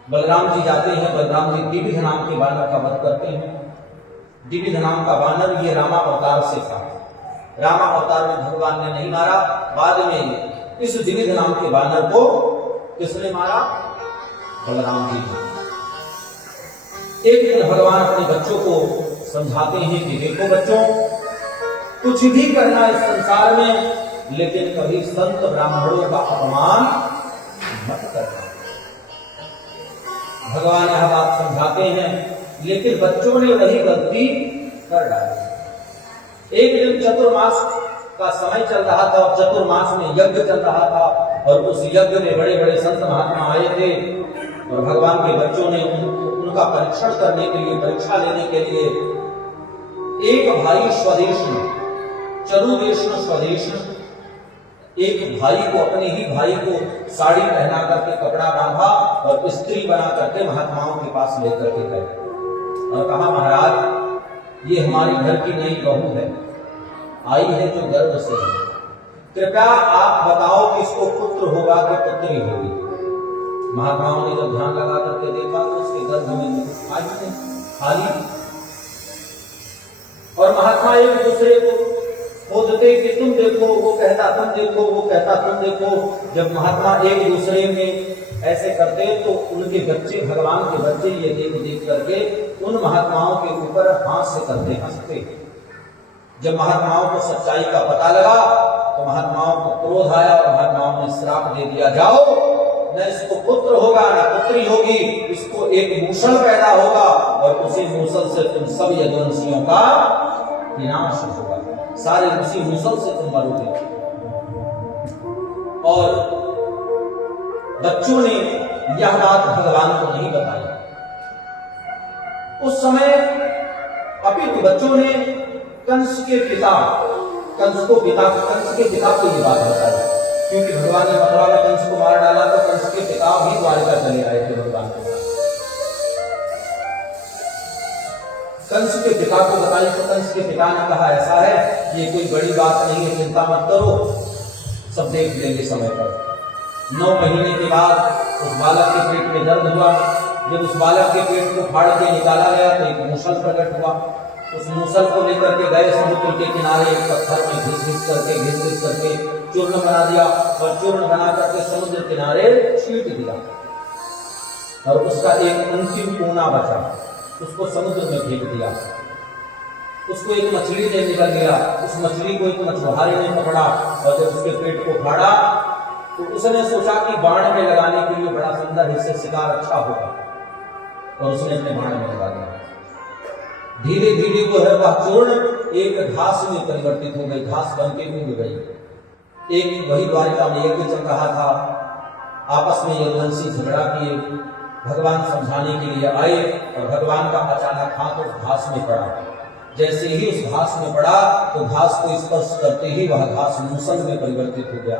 बलराम जी जाते हैं, बलराम जी द्विविध नाम के बानर का वध करते हैं। द्विविध नाम का बानर ये रामा अवतार से था। रामा अवतार में भगवान ने नहीं मारा, बाद में इस द्विविध नाम के बानर को किसने मारा? बलराम जी ने। एक दिन भगवान अपने बच्चों को समझाते हैं कि देखो बच्चों, कुछ भी करना इस संसार में, लेकिन कभी संत ब्राह्मणों का अपमान मत करना। भगवान यह बात समझाते हैं, लेकिन बच्चों ने वही गलती कर डाली। एक दिन चतुर्मास का समय चल रहा था और चतुर्मास में यज्ञ चल रहा था और उस यज्ञ में बड़े बड़े संत महात्मा आए थे और भगवान के बच्चों ने उनका परीक्षण करने के लिए, परीक्षा लेने के लिए एक भाई स्वदेश में, चरुदेश में स्वदेश में एक भाई को, अपने ही भाई को साड़ी पहना करके कपड़ा बांधा और स्त्री बना करके महात्माओं के पास लेकर के गए और कहा महाराज ये हमारी घर की नई बहू है, आई है जो गर्भ से है, कृपया आप बताओ कि इसको पुत्र होगा कि पुत्री होगी। महात्माओं ने जब ध्यान लगा करके देखा तो उसके गर्भ में खाली और महात्मा एक दूसरे को खोजते कि तुम देखो, वो कहता तुम देखो, वो कहता तुम देखो। जब महात्मा एक दूसरे में ऐसे करते तो उनके बच्चे, भगवान के बच्चे ये देख देख करके उन महात्माओं के ऊपर हास्य करते, हंसते। जब महात्माओं को सच्चाई का पता लगा तो महात्माओं को क्रोध आया और महात्माओं ने श्राप दे दिया, जाओ न इसको पुत्र होगा न पुत्री होगी, इसको एक मूसल पैदा होगा और उसी मूसल से तुम सब यदुवंशियों का विनाश होगा, सारे उसी मूसल से तुम मरोगे। और बच्चों ने यह बात भगवान को नहीं बताई। उस समय अपितु बच्चों ने कंस के पिता को ये बात बताई, क्योंकि भगवान ने मथुरा में कंस को मार डाला तो कंस के पिता भी द्वारिका चले आए थे भगवान के साथ। कंस के पिता को बताई तो कंस के पिता ने कहा ऐसा है, ये कोई बड़ी बात नहीं है, चिंता मत करो, सब देख लेंगे समय पर। 9 महीने के बाद उस बालक के पेट में दर्द हुआ। जब उस बालक के पेट को फाड़ के निकाला गया तो एक मूसल प्रकट हुआ। उस मूसल को लेकर के गए समुद्र के किनारे, एक पत्थर में घिस घिस करके चूर्ण बना दिया और चूर्ण बना करके समुद्र किनारे छींट दिया और उसका एक अंतिम कोना बचा, उसको समुद्र में फेंक दिया। उसको एक मछली ने निकल गया, उस मछली को एक मछुआरे ने पकड़ा और जब उसके पेट को फाड़ा तो उसने सोचा कि बाण में लगाने के लिए बड़ा सुंदर हिस्से शिकार अच्छा होगा और उसने अपने बाण में लगा दिया। धीरे धीरे वो है वह चूर्ण एक घास में परिवर्तित हो गई, घास बन के उग गई। एक वही द्वारिका में यज्ञ चल रहा था, आपस में यदुवंशी झगड़ा किए, भगवान समझाने के लिए आए और भगवान का अचानक हाथ उस घास में पड़ा जैसे ही उस घास में पड़ा तो घास को स्पर्श करते ही वह घास मूसल में परिवर्तित हो गया।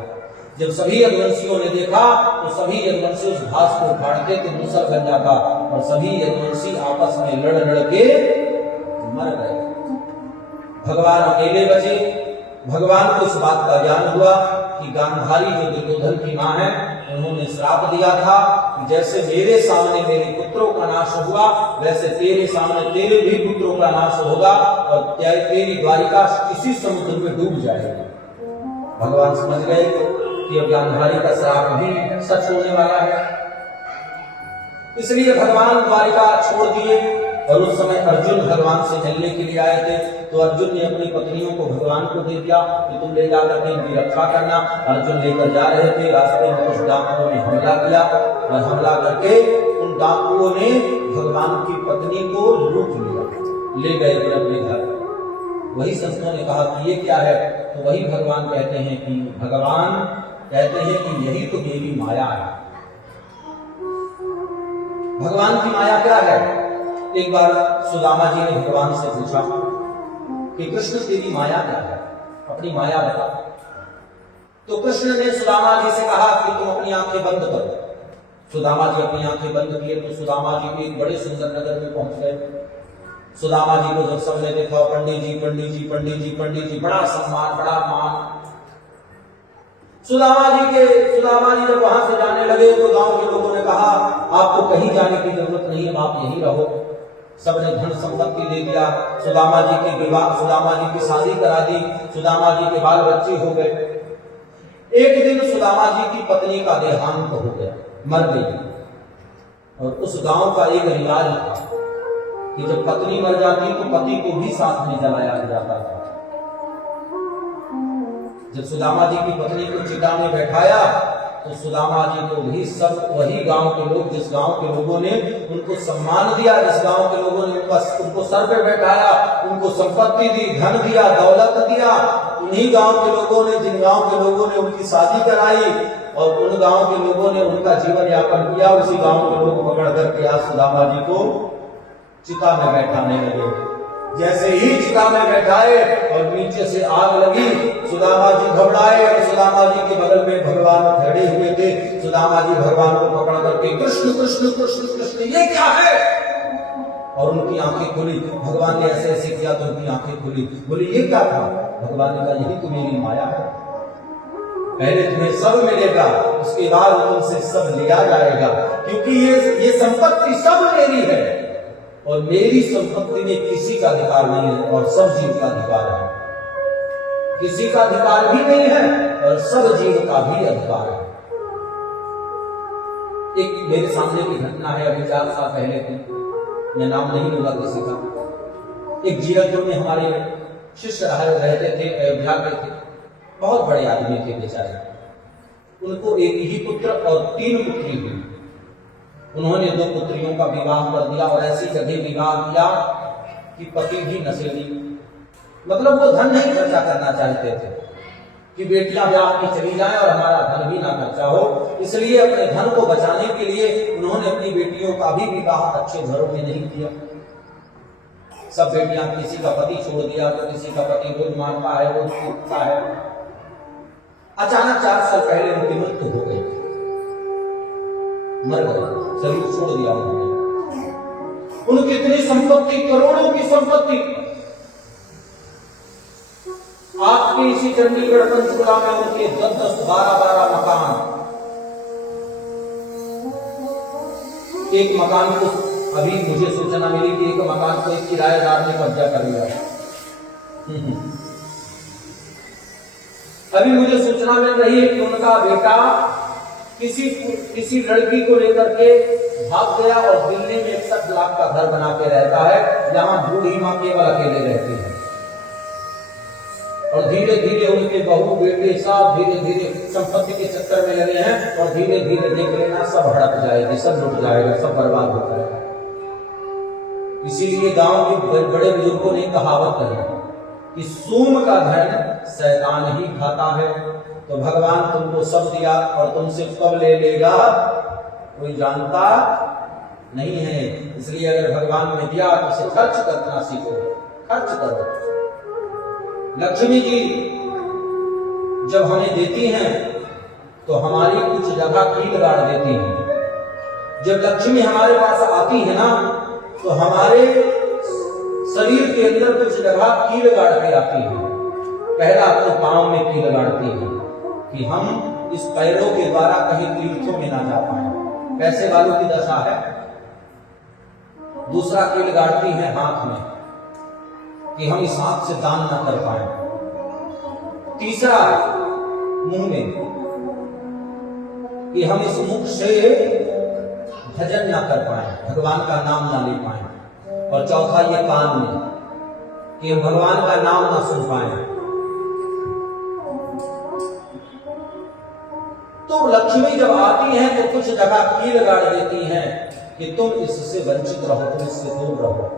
जब सभी यदुवंशियों ने देखा तो सभी यदुवंशी उस घास को उखाड़ते तो मूसल बन जाता और सभी यदुवंशी आपस में लड़ लड़ के मर गए। भगवान अकेले बचे। भगवान को इस बात का ज्ञान हुआ कि गांधारी जो दुर्योधन की मां है, उन्होंने श्राप दिया था कि जैसे मेरे सामने मेरे पुत्रों का नाश हुआ वैसे तेरे सामने तेरे भी पुत्रों का नाश होगा और तेरी द्वारिका किसी समुद्र में डूब जाएगी। भगवान समझ गए कि अब गांधारी का श्राप भी सच होने वाला है, इसलिए भगवान द्वारिका छोड़ दिए। और उस समय अर्जुन भगवान से मिलने के लिए आए थे, तो अर्जुन ने अपनी पत्नियों को भगवान को दे दिया कि तुम ले जाकर के इनकी रक्षा करना। अर्जुन लेकर जा रहे थे, रास्ते में कुछ डाकुओं ने हमला किया और हमला करके उन डाकुओं ने भगवान की पत्नी को लूट लिया, ले गए थे अपने घर। वही संतों ने कहा कि ये क्या है, तो वही भगवान कहते हैं कि भगवान कहते हैं कि यही तो मेरी माया है। भगवान की माया क्या है? एक बार सुदामा जी ने भगवान से पूछा कि कृष्ण तेरी माया क्या है, अपनी माया बता। तो कृष्ण ने सुदामा जी से कहा कि तुम अपनी आंखें बंद करो। सुदामा जी अपनी आंखें बंद किए तो सुदामा जी एक बड़े सुंदर नगर में पहुंच गए। सुदामा जी को जब सबने देखा, पंडित जी पंडित जी पंडित जी पंडित जी, बड़ा सम्मान बड़ा मान। सुदामा जी जब वहां से जाने लगे तो गांव के लोगों ने कहा आपको कहीं जाने की जरूरत नहीं है, आप यहीं रहो। सबने धन संपत्ति दे दिया। सुदामा जी के विवाह, सुदामा जी की शादी करा दी, सुदामा जी के बाल बच्चे हो गए। एक दिन सुदामा जी की पत्नी का देहांत हो गया, मर गई। और उस गांव का एक रिवाज था कि जब पत्नी मर जाती तो पति को भी साथ में जलाया जाता था। जब सुदामा जी की पत्नी को चिता में बैठाया तो सुदामा जी को भी सब वही गांव के लोग, जिस गांव के लोगों ने उनको सम्मान दिया, जिस गांव के लोगों ने उनको सर पे बैठाया, उनको संपत्ति दी, धन दिया, दौलत दिया, उन्हीं गांव के लोगों ने, जिन गांव के लोगों ने उनकी शादी कराई और उन गांव के लोगों ने उनका जीवन यापन किया, उसी गांव के लोग पकड़ करके आज सुदामा जी को चिता में बैठाने लगे। जैसे ही चिता में बैठाए और नीचे से आग लगी, सुदामा जी घबराए और सुदामा जी के बगल में भगवान खड़े हुए थे। सुदामा जी भगवान को पकड़ करके कृष्ण कृष्ण कृष्ण कृष्ण ये क्या है, और उनकी आंखें खुली। भगवान ने ऐसे ऐसे किया तो उनकी आंखें खुली। बोली ये क्या था? भगवान ने कहा यही तो मेरी माया है, पहले तुम्हें सब मिलेगा, उसके बाद तुमसे सब लिया जाएगा, क्योंकि ये संपत्ति सब मेरी है और मेरी संपत्ति में किसी का अधिकार नहीं है और सब जीव का अधिकार है। किसी का अधिकार भी नहीं है और सब जीव का भी अधिकार है। एक मेरे सामने की घटना है, अभी 4 साल पहले की, मैं नाम नहीं लूंगा किसी का। एक जीरकपुर में हमारे शिष्य रहते थे, अयोध्या के थे, बहुत बड़े आदमी थे बेचारे। उनको एक ही पुत्र और 3 पुत्री हुई। उन्होंने 2 पुत्रियों का विवाह कर दिया और ऐसी जगह विवाह किया कि पति भी नशेड़ी, मतलब वो धन नहीं खर्चा करना चाहते थे कि बेटियां ब्याह की चली जाएं और हमारा धन भी ना खर्चा हो। इसलिए अपने धन को बचाने के लिए उन्होंने अपनी बेटियों का भी विवाह अच्छे घरों में नहीं किया। सब बेटियां, किसी का पति छोड़ दिया तो किसी का पति रोज मारता है, रोज कूदता है। अचानक 4 साल पहले उनकी मृत्यु हो गई, मर गए, शरीर छोड़ दिया उन्होंने। उनकी इतनी संपत्ति, करोड़ों की संपत्ति, आपके इसी चंडीगढ़ पंचकुला में उनके 10-10, 12-12 मकान। एक मकान को अभी मुझे सूचना मिली कि एक मकान को एक किराएदार ने कब्जा कर लिया। अभी मुझे सूचना मिल रही है कि उनका बेटा किसी लड़की को लेकर के भाग गया और दिल्ली में 61 लाख का घर बना के रहता है, जहां बूढ़ी मां केवल अकेले रहती है। और धीरे धीरे उनके बहू बेटे सब धीरे धीरे संपत्ति के चक्कर में लगे हैं और धीरे धीरे देख लेना सब हड़प जाएगी, सब लुट जाएगा, सब बर्बाद हो जाएगा। इसीलिए गांव के बड़े बुजुर्गों ने कहावत कही कि सूम का धन शैतान ही खाता है। तो भगवान तुमको सब दिया और तुमसे कब ले लेगा कोई जानता नहीं है। इसलिए अगर भगवान ने दिया तो उसे खर्च करना सीखो, खर्च करो। लक्ष्मी जी जब हमें देती हैं तो हमारी कुछ जगह कील गाड़ देती हैं। जब लक्ष्मी हमारे पास आती है ना तो हमारे शरीर के अंदर कुछ जगह कील गाड़ के आती है। पहला तो पांव में कील गाड़ती है कि हम इस पैरों के द्वारा कहीं तीर्थों में ना जा पाए, पैसे वालों की दशा है। दूसरा कील गाड़ती है हाथ में कि हम इस हाथ से दान ना कर पाए। तीसरा मुंह में कि हम इस मुख से भजन ना कर पाए, भगवान का नाम ना ले पाए। और चौथा ये कान में कि हम भगवान का नाम ना सुन पाए। तो लक्ष्मी जब आती हैं तो कुछ जगह कील गाड़ देती हैं कि तुम इससे वंचित रहो, तुम इससे दूर रहो।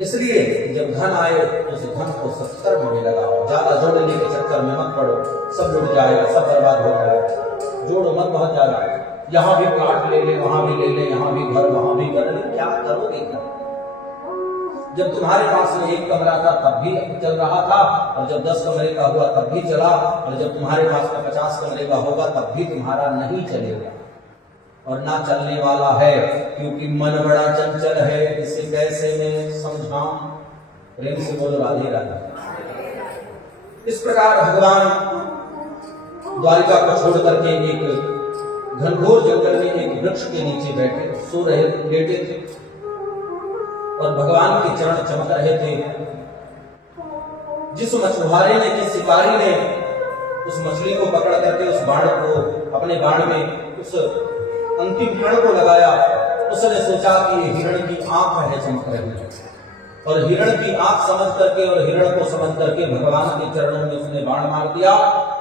इसलिए जब धन आए तो उस धन को सत्कर्म में लगाओ, ज्यादा जोड़ने के चक्कर में मत पड़ो, सब लुट जाएगा, सब बर्बाद हो जाएगा। जोड़ो मत बहुत ज्यादा, यहां भी प्लाट ले ले, वहां भी ले ले, यहां भी घर, वहां भी कर ले, क्या करोगे क्या? जब तुम्हारे पास में एक कमरा था तब भी चल रहा था, और जब 10 कमरे का हुआ तब भी चला, और जब तुम्हारे पास में 50 कमरे का होगा तब भी तुम्हारा नहीं चलेगा और ना चलने वाला है, क्योंकि मन बड़ा चंचल है, इसे कैसे मैं समझाऊं। प्रेम से बोलो राधे राधे। इस प्रकार भगवान द्वारिका को छोड़ करके एक घनघोर जंगल में एक वृक्ष के नीचे बैठे सो रहे, लेटे थे और भगवान के चरण चमक रहे थे। जिस मछुआरे ने, जिस शिकारी ने उस मछली को पकड़ करके उस बाण को अपने बाण में उस अंतिम कण को लगाया, उसने सोचा कि ये हिरण की आंख है चमक रही है, और हिरण की आंख समझ करके और हिरण को समझ करके भगवान के चरणों में उसने बाण मार दिया।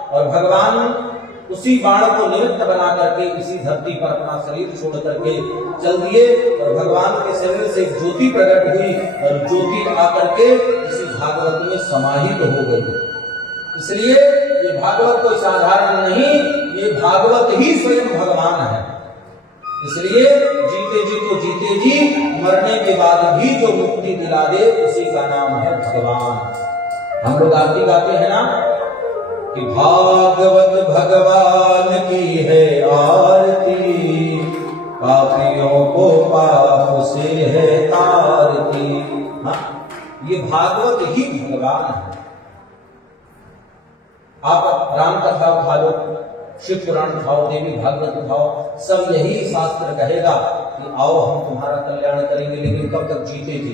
और भगवान उसी बाण को निमित्त बना करके इसी धरती पर अपना शरीर छोड़ करके चल दिए, और भगवान के शरीर से ज्योति प्रकट हुई और ज्योति आकर के इसी भागवत में समाहित हो गई। इसलिए ये भागवत कोई साधारण नहीं, ये भागवत ही स्वयं भगवान है। इसलिए जीते जी तो जीते जी, मरने के बाद भी जो मुक्ति दिला दे उसी का नाम है भगवान। हम लोग आरती गाते हैं ना कि भागवत भगवान की है आरती, पापियों को पाप से है तारती। हाँ, ये भागवत ही भगवान है। आप राम कथा उठा लो, शिव पुराण उठाओ, देवी भागवत उठाओ, सब यही शास्त्र कहेगा कि आओ हम तुम्हारा कल्याण करेंगे, लेकिन कब तक जीते जी,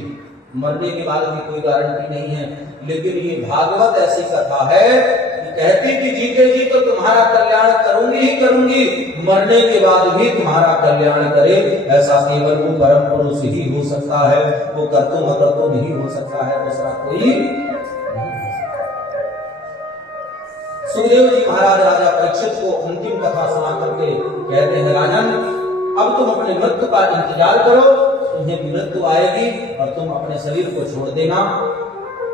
मरने के बाद भी कोई गारंटी नहीं है। लेकिन ये भागवत ऐसी कथा है कि कहती कि जीते जी तो तुम्हारा कल्याण करूंगी ही करूंगी, मरने के बाद भी तुम्हारा कल्याण करे। ऐसा केवल वो परम पुरुष ही हो सकता है, वो कर्तुम अकर्तुम नहीं हो सकता है, दूसरा कोई। सुखदेव जी महाराज राजा परीक्षित को अंतिम कथा सुना करके कहते हैं, राजन अब तुम अपने मृत्यु का इंतजार करो, तुम्हें मृत्यु आएगी और तुम अपने शरीर को छोड़ देना।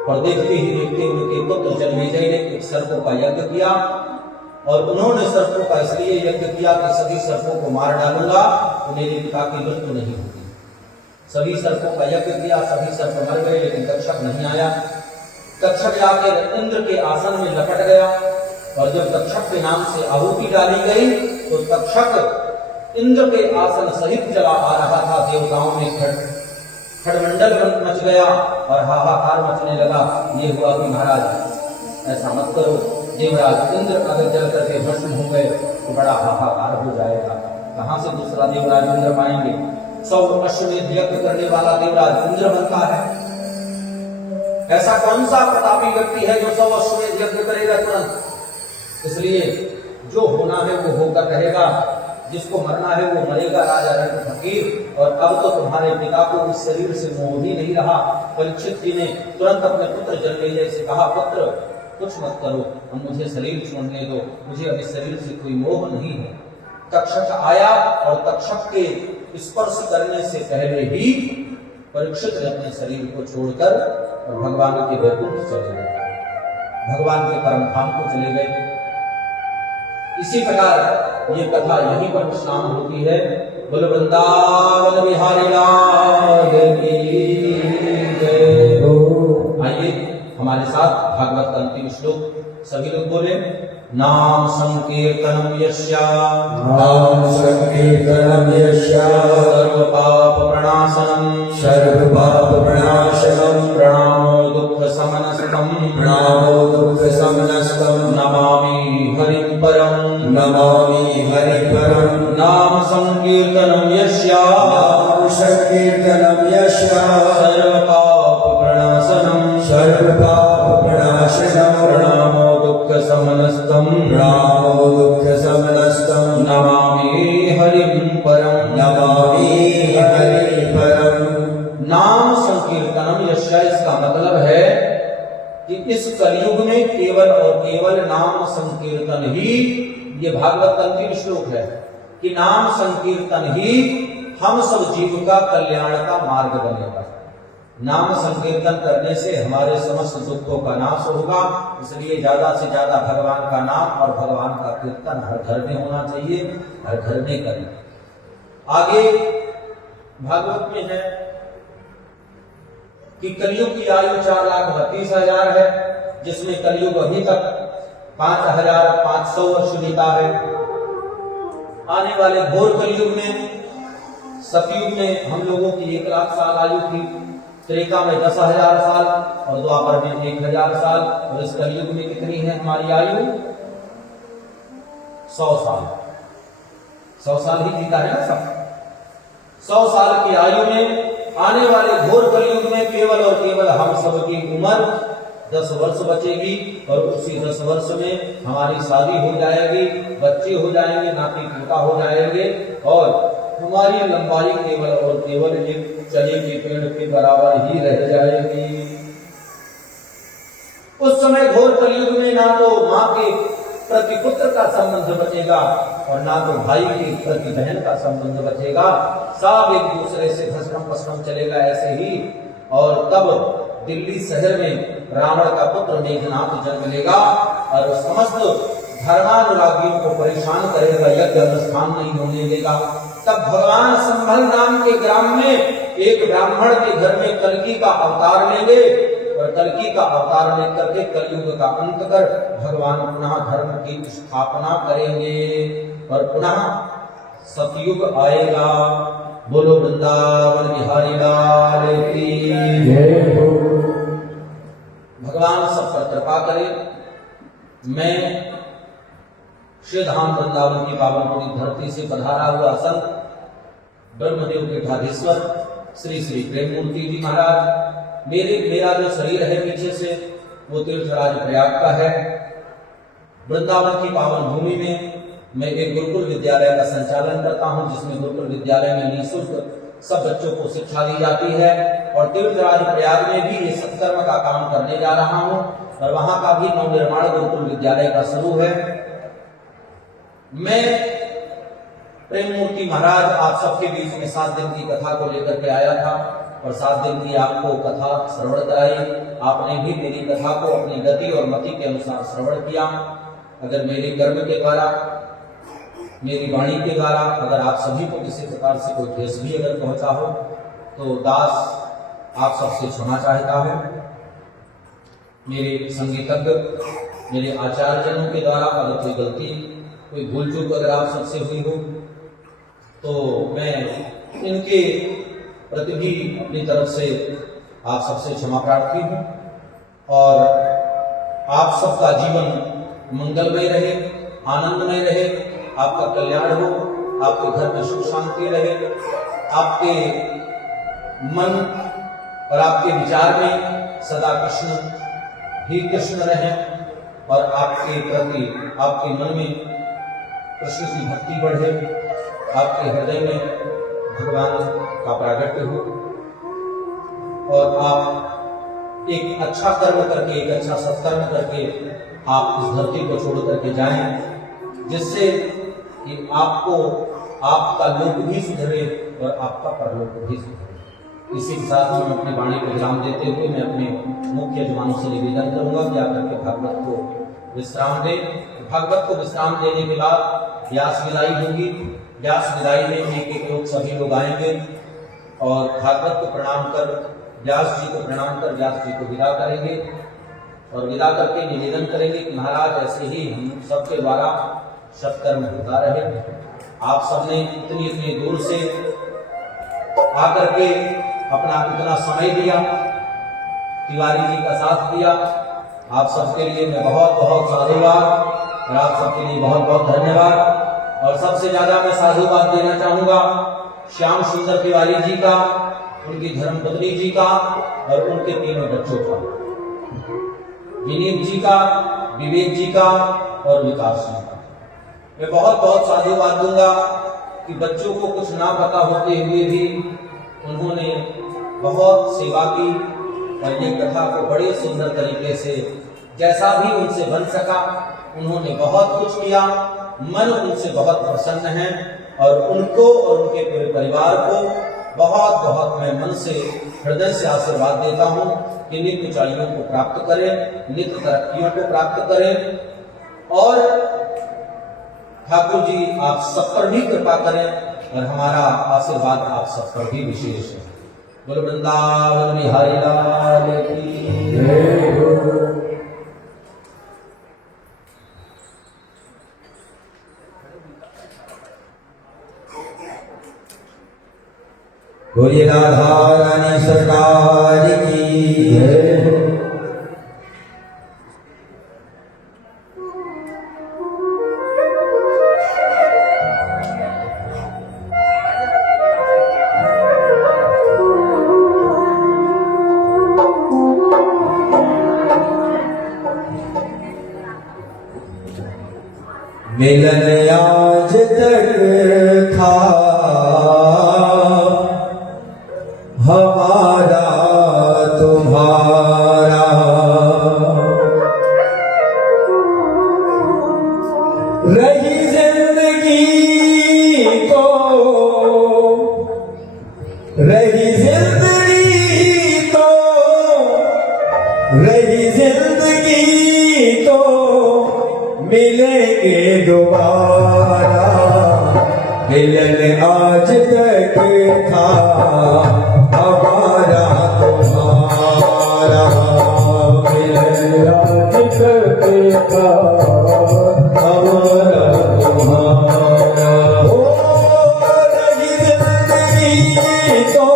और देखते ही देखते उनके पुत्र जन्मेजय ने एक सर्पों का यज्ञ किया, और उन्होंने सर्पों का इसलिए यज्ञ किया कि सभी सर्पों को मार डालूंगा तो मेरे पिता की मृत्यु नहीं होगी। सभी सर्पों का यज्ञ किया, सभी सर्प मर गए, लेकिन तक्षक नहीं आया। तक्षक जाकर इंद्र के आसन में लपट गया, और जब तक्षक के नाम से आहुति डाली गई तो तक्षक इंद्र के आसन सहित चला आ रहा था। देवताओं में खड़मंडल मच गया और हाहाकार मचने लगा। ये हुआ कि महाराज ऐसा मत करो, देवराज इंद्र अगर जल करके भस्म हो गए तो बड़ा हाहाकार हो जाएगा, कहां से दूसरा देवराज इंद्र पाएंगे। 100 अश्वमेध यज्ञ करने वाला देवराज इंद्र बनता है। ऐसा कौन सा प्रतापी व्यक्ति है जो 100 अश्वमेध यज्ञ करेगा तुरंत? इसलिए जो होना है वो होकर रहेगा, जिसको मरना है वो मरेगा। राजा रण फकीर, और अब तो तुम्हारे पिता को इस शरीर से मोह ही नहीं रहा। परीक्षित जी ने तुरंत अपने पुत्र जन्मेजय से कहा, पुत्र कुछ मत करो, हम मुझे शरीर छोड़ने दो, मुझे अभी शरीर से कोई मोह नहीं है। तक्षक आया और तक्षक के स्पर्श करने से पहले ही परीक्षित ने अपने शरीर को छोड़कर और भगवान के वैकुंठ चले गए, भगवान के परम धाम को चले गए। इसी प्रकार ये कथा यहीं पर विश्राम होती है। बोलो वृंदावन बिहारी लाल की जय। हमारे साथ भागवत का अंतिम श्लोक सभी लोग बोले। नाम संकीर्तनम यस्या नाम संकीर्तनम यस्या सर्व पाप प्रणाशनम सर्व पाप प्रणाशनम प्रणामो दुःख समनस्तम प्रणामो दुःख समनस्तम नमामि हरिं परम नमामि हरिपरम नाम संकीर्तनम यस्या नाम संकीर्तनम यस्या सर्व पाप प्रणाशनम सर्व पाप प्रणाशनम प्रणामो दुःख समनस्तम प्रणामो दुःख समनस्तम नमामि हरिं परम नमामि हरिपरम। नाम संकीर्तनम यस्या, इसका मतलब है कि इस कलयुग में केवल और केवल नाम संकीर्तन ही, ये भागवत का अंतिम श्लोक है कि नाम संकीर्तन ही हम सब जीव का कल्याण का मार्ग बनेगा। नाम संकीर्तन करने से हमारे समस्त दुखों का नाश होगा, इसलिए ज्यादा से ज्यादा भगवान का नाम और भगवान का कीर्तन हर घर में होना चाहिए, हर घर में करें। आगे भागवत में है कि कलयुग की आयु 4,32,000 है, जिसमें कलयुग अभी तक 5,500 वर्ष बीता है। आने वाले घोर कलयुग में, सतयुग में हम लोगों की 1,00,000 साल आयु थी, त्रेता में 10,000 साल और द्वापर में 1,000 साल, और इस कलयुग में कितनी है हमारी आयु? 100 साल। 100 साल ही जीता है ना सब। 100 साल की आयु में आने वाले घोर कलयुग में केवल और केवल हम सब की उम्र 10 वर्ष बचेगी, और उसी 10 वर्ष में हमारी शादी हो जाएगी, बच्चे हो जाएंगे, नाती पोता हो जाएंगे, और हमारी लंबाई केवल और केवल एक चने के पेड़ के बराबर ही रह जाएगी। उस समय घोर कलयुग में ना तो माँ के प्रति पुत्र का संबंध बचेगा और ना तो भाई के प्रति बहन का संबंध बचेगा, सब एक दूसरे से धसम पसम चलेगा ऐसे ही। और तब दिल्ली शहर में रावण का पुत्र मेघनाथ जन्म लेगा और समस्त धर्मानुरागियों को परेशान करेगा, यज्ञ अनुष्ठान नहीं होने देगा। तब भगवान संभल नाम के ग्राम में एक ब्राह्मण के घर में कल्कि का अवतार लेंगे, और कल्कि का अवतार लेकर के कलयुग का अंत कर भगवान पुनः धर्म की स्थापना करेंगे और पुनः सतयुग आएगा। बोलो वृंदावन बिहारी लाल की जय हो। भगवान सब पर कृपा करे। मैं श्री धाम वृंदावन की पावन पूरी धरती से पधारा हुआ संत ब्रह्मदेव के ठाधीश्वर श्री श्री प्रेम मूर्ति जी महाराज, मेरा जो शरीर है पीछे से वो तीर्थराज प्रयाग का है। वृंदावन की पावन भूमि में मैं एक गुरुकुल विद्यालय का संचालन करता हूं, जिसमें गुरुकुल विद्यालय में निःशुल्क सब बच्चों को शिक्षा दी जाती है, और तीर्थराज प्रयाग में भी ये सत्कर्म का काम करने जा रहा हूं, और वहां का भी नवनिर्माण गुरुकुल विद्यालय का शुरू है। मैं प्रेम मूर्ति महाराज आप सबके बीच में 7 दिन की कथा को लेकर के आया था, और 7 दिन की आपको कथा श्रवण कराई। आपने भी मेरी कथा को अपनी गति और मति के अनुसार श्रवण किया। अगर मेरे कर्म के द्वारा, मेरी वाणी के द्वारा अगर आप सभी को किसी प्रकार से कोई ठेस भी अगर पहुंचा हो, तो दास आप सबसे क्षमा चाहता है। मेरे संगीतज्ञ, मेरे आचार्यजनों के द्वारा अगर कोई गलती, कोई भूल चूक अगर आप सबसे हुई हो, तो मैं इनके प्रति भी अपनी तरफ से आप सबसे क्षमा प्रार्थी हूँ, और आप सबका जीवन मंगलमय रहे, आनंदमय रहे, आपका कल्याण हो, आपके घर में सुख शांति रहे, आपके मन और आपके विचार में सदा कृष्ण ही कृष्ण रहे, और आपके प्रति, आपके मन में कृष्ण की भक्ति बढ़े, आपके हृदय में भगवान का प्रागट्य हो, और आप एक अच्छा कर्म करके, एक अच्छा सत्कर्म करके आप इस धरती को छोड़ करके जाएं, जिससे कि आपको आपका लोक भी सुधरे और आपका परलोक भी सुधरे। इसी के साथ हम अपनी वाणी को विराम देते हुए मैं अपने मुख्य यजमानों से निवेदन करूंगा कि आकर के भागवत को विश्राम दें। भागवत को विश्राम देने के बाद व्यास विदाई होगी। व्यास विदाई में एक एक लोग सभी लोग आएंगे और भागवत को प्रणाम कर, व्यास जी को प्रणाम कर व्यास जी को विदा करेंगे। और विदा करके निवेदन करेंगे कि महाराज ऐसे ही हम सबके द्वारा सत्कर्म होता रहे। आप सबने इतनी इतनी दूर से आकर के अपना इतना समय दिया, तिवारी जी का साथ दिया, आप सबके लिए मैं बहुत बहुत साधुवाद और आप सबके लिए बहुत बहुत धन्यवाद। और सबसे ज्यादा मैं साधुवाद देना चाहूंगा श्याम सुंदर तिवारी जी का, उनकी धर्मपत्नी जी का और उनके तीनों बच्चों का, विनीत जी का, विवेक जी का और विकास जी का। मैं बहुत बहुत साधुवाद दूंगा कि बच्चों को कुछ ना पता होते हुए भी उन्होंने बहुत सेवा की और ये कथा को बड़े सुंदर तरीके से जैसा भी उनसे बन सका उन्होंने बहुत कुछ किया। मन उनसे बहुत प्रसन्न है और उनको और उनके पूरे परिवार को बहुत बहुत मैं मन से हृदय से आशीर्वाद देता हूँ कि नित्य ऊंचाइयों को प्राप्त करें, नित्य तरक्कियों को प्राप्त करें और ठाकुर जी आप सब पर भी कृपा करें और हमारा आशीर्वाद आप सब पर भी विशेष है। बोल वृंदावन बिहारी लाल की जय। बोलिए राधा रानी सरकार की जय। मिलन आज तक था हमारा तुम्हारा, रही जिंदगी को, रही जिंदगी तो, रही जिंदगी तो मिलेंगे दोबारा। मिलन आज तक था हमारा तुम्हारा, मिलन आज तक था हमारा तुम्हारा। ओ रही जिंदगी तो,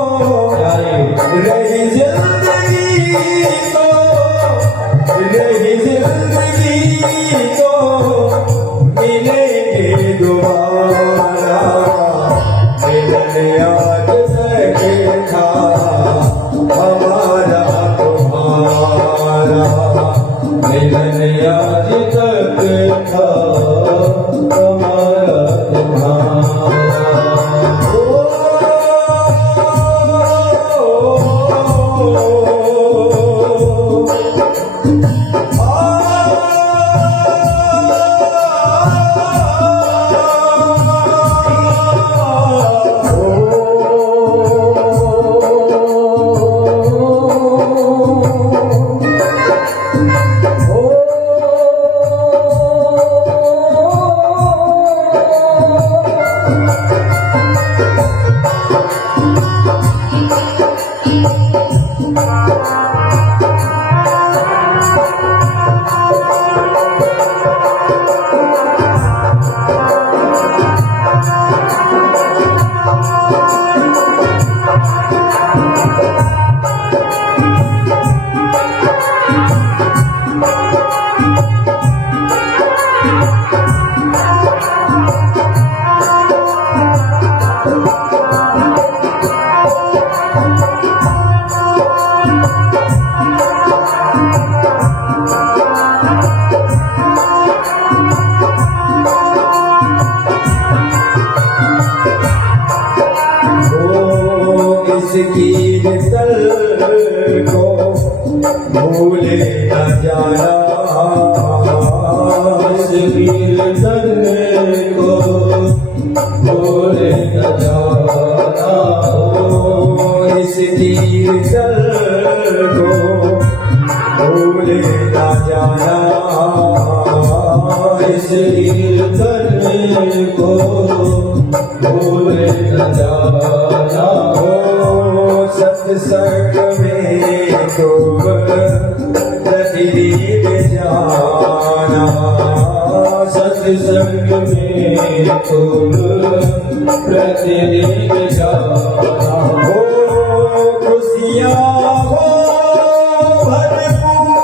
रही जिंदगी तो, रही जिंदगी तो मिलेंगे दोबारा। मिलन आज तक था हमारा तुम्हारा, मिलन आज तक था हमारा तुम्हारा। इसकी मिसल को भूले न जाना, इसकी मिसल को भूले न जाना, इसकी मिसल को भूले न जाना, इसकी मिसल को भूले न जाना। सत्संग में तुम रही दीप जाना सत्संग में तुम प्रतिदिन जाना हो खुशियाँ हो भरपूर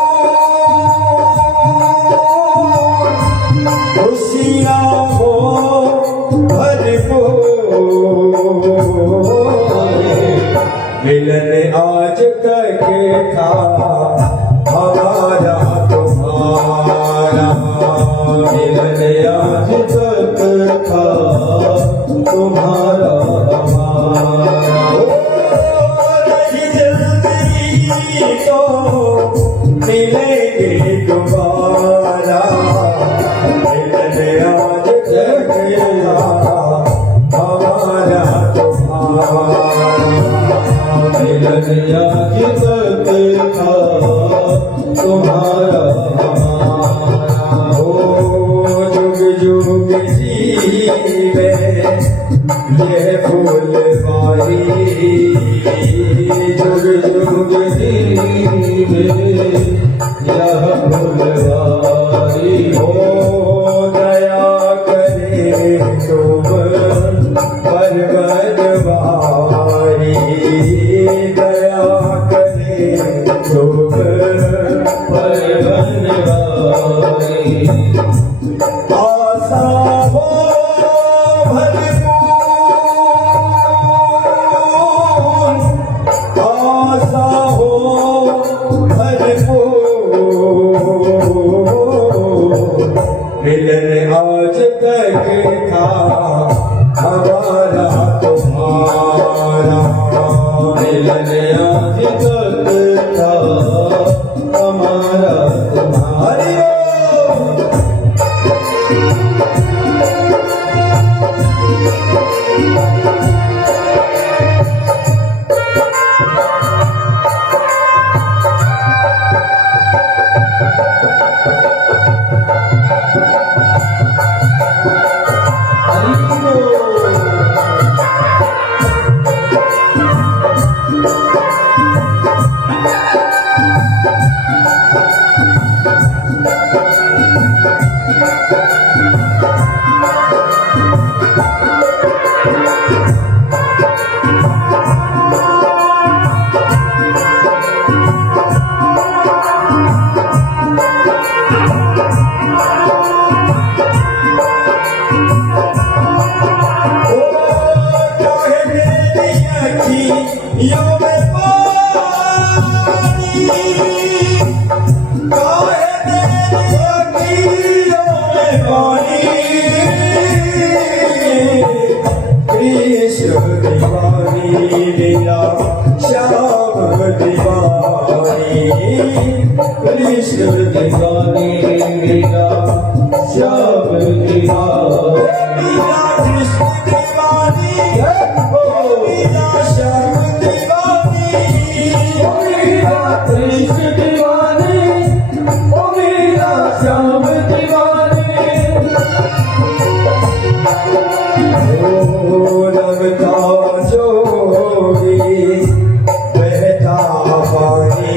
खुशियाँ हो भरपूर मिलन आज करके था हमारा तुम्हारा मिलन आज तक था तुम्हारा हमारा रही जल्दी तो मिलेंगे दोबारा मिलन आज करके था हमारा तुम्हारा मिलन आज तक था तुम्हारा हो जुग जुग जीवे ये फूलवारी जुग जुग जीवे यह फूलवारी हो दया करे तुम पर्वत वारी दया करे तुम पर्वत वारी आशा हो भरपूर आशा हो भरपूर मिलन आज तक था हमारा तुम्हारा मिलन आज तक था हमारा तुम्हारा कृष्ण दीवानी लीला श्याम दीवानी कृष्ण दीवानी लीला श्याम दीवानी कृष्ण दीवानी लीला श्याम दीवानी रमता जोगी बहता पानी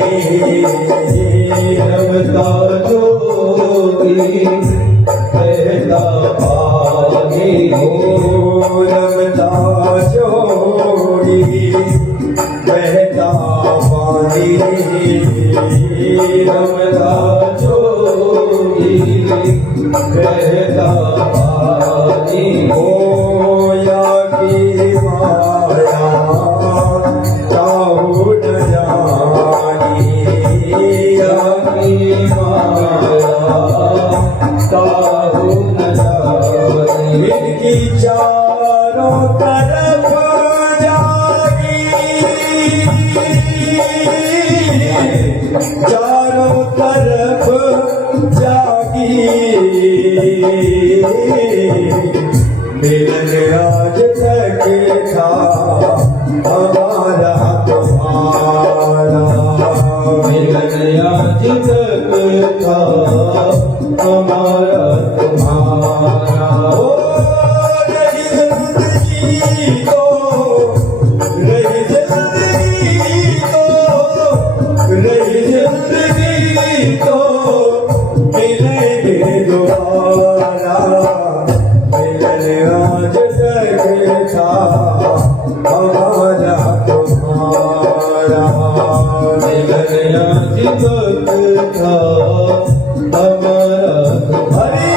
रमता जोगी बहता पानी हो रमता जोगी बहता पानी रमता जोगी बहता पानी हो या की माया ताहू न जानी या की माया ताहू न जानी इनकी चारों तरफ जागी चारों तरफ जागी मिलन आज तक था हमारा तुम्हारा मिलन आज तक था हमारा तुम्हारा हो रही जिंदगी को रही जिंदगी को रही जिंदगी को तक था हमारा तुम्हारा मिलन आज तक था हमारा तुम्हारा।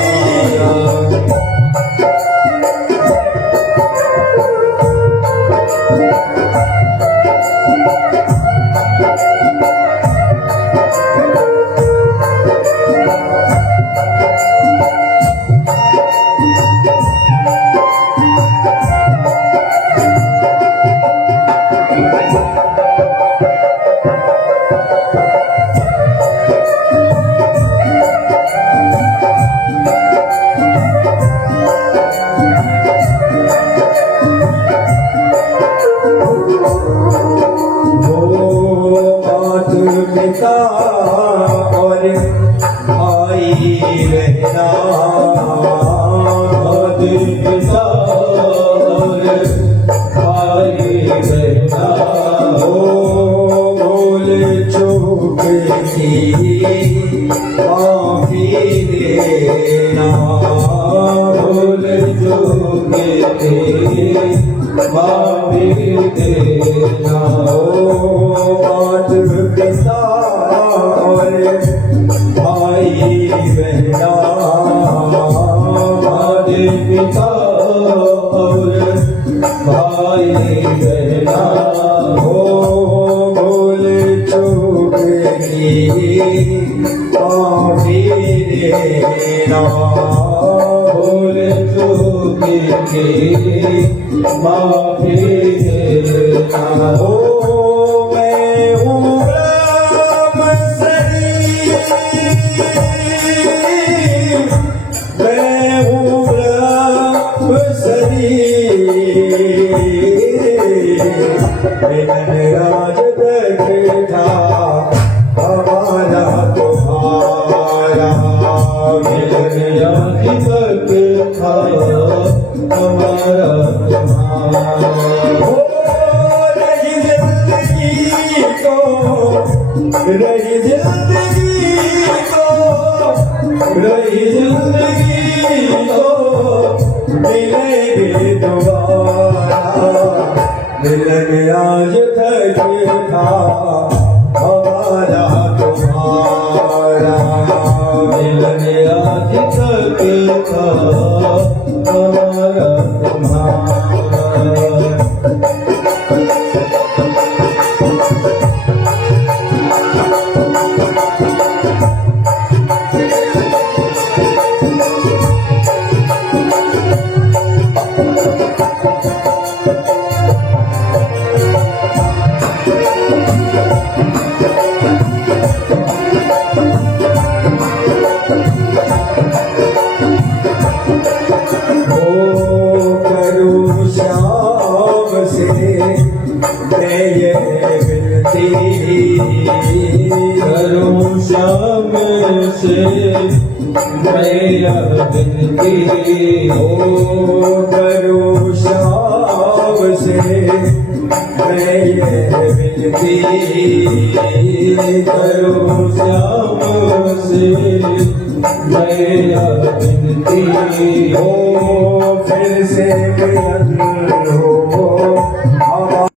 पिता और भाई रहना पिता और भाई रहना। भूल चूक की माफी देना भूल चूक की माफी देना। मात पिता और भाई बहना हमारे पिता और भाई बहना। भूल चूक की माफी देना भूल चूक की माफी देना। मैं हूँ ब्रह्मचारी, मैं हूँ ब्रह्मचारी। मिलन राज तक था हमारा तुम्हारा मिलन आज तक था हमारा तुम्हारा। रही जिंदगी को रही जिंदगी को रही जिंदगी को मिलेंगे दोबारा मिलन आज तक था हमारा तुम्हारा मिलन आज तक था हमारा तुम्हारा। करूँ श्याम से मैं ये विनती करूं श्याम से मैं यह विनती। करूँ श्याम से मैं ये विनती करूं श्याम से मैं यह विनती। फिर से मिलन हो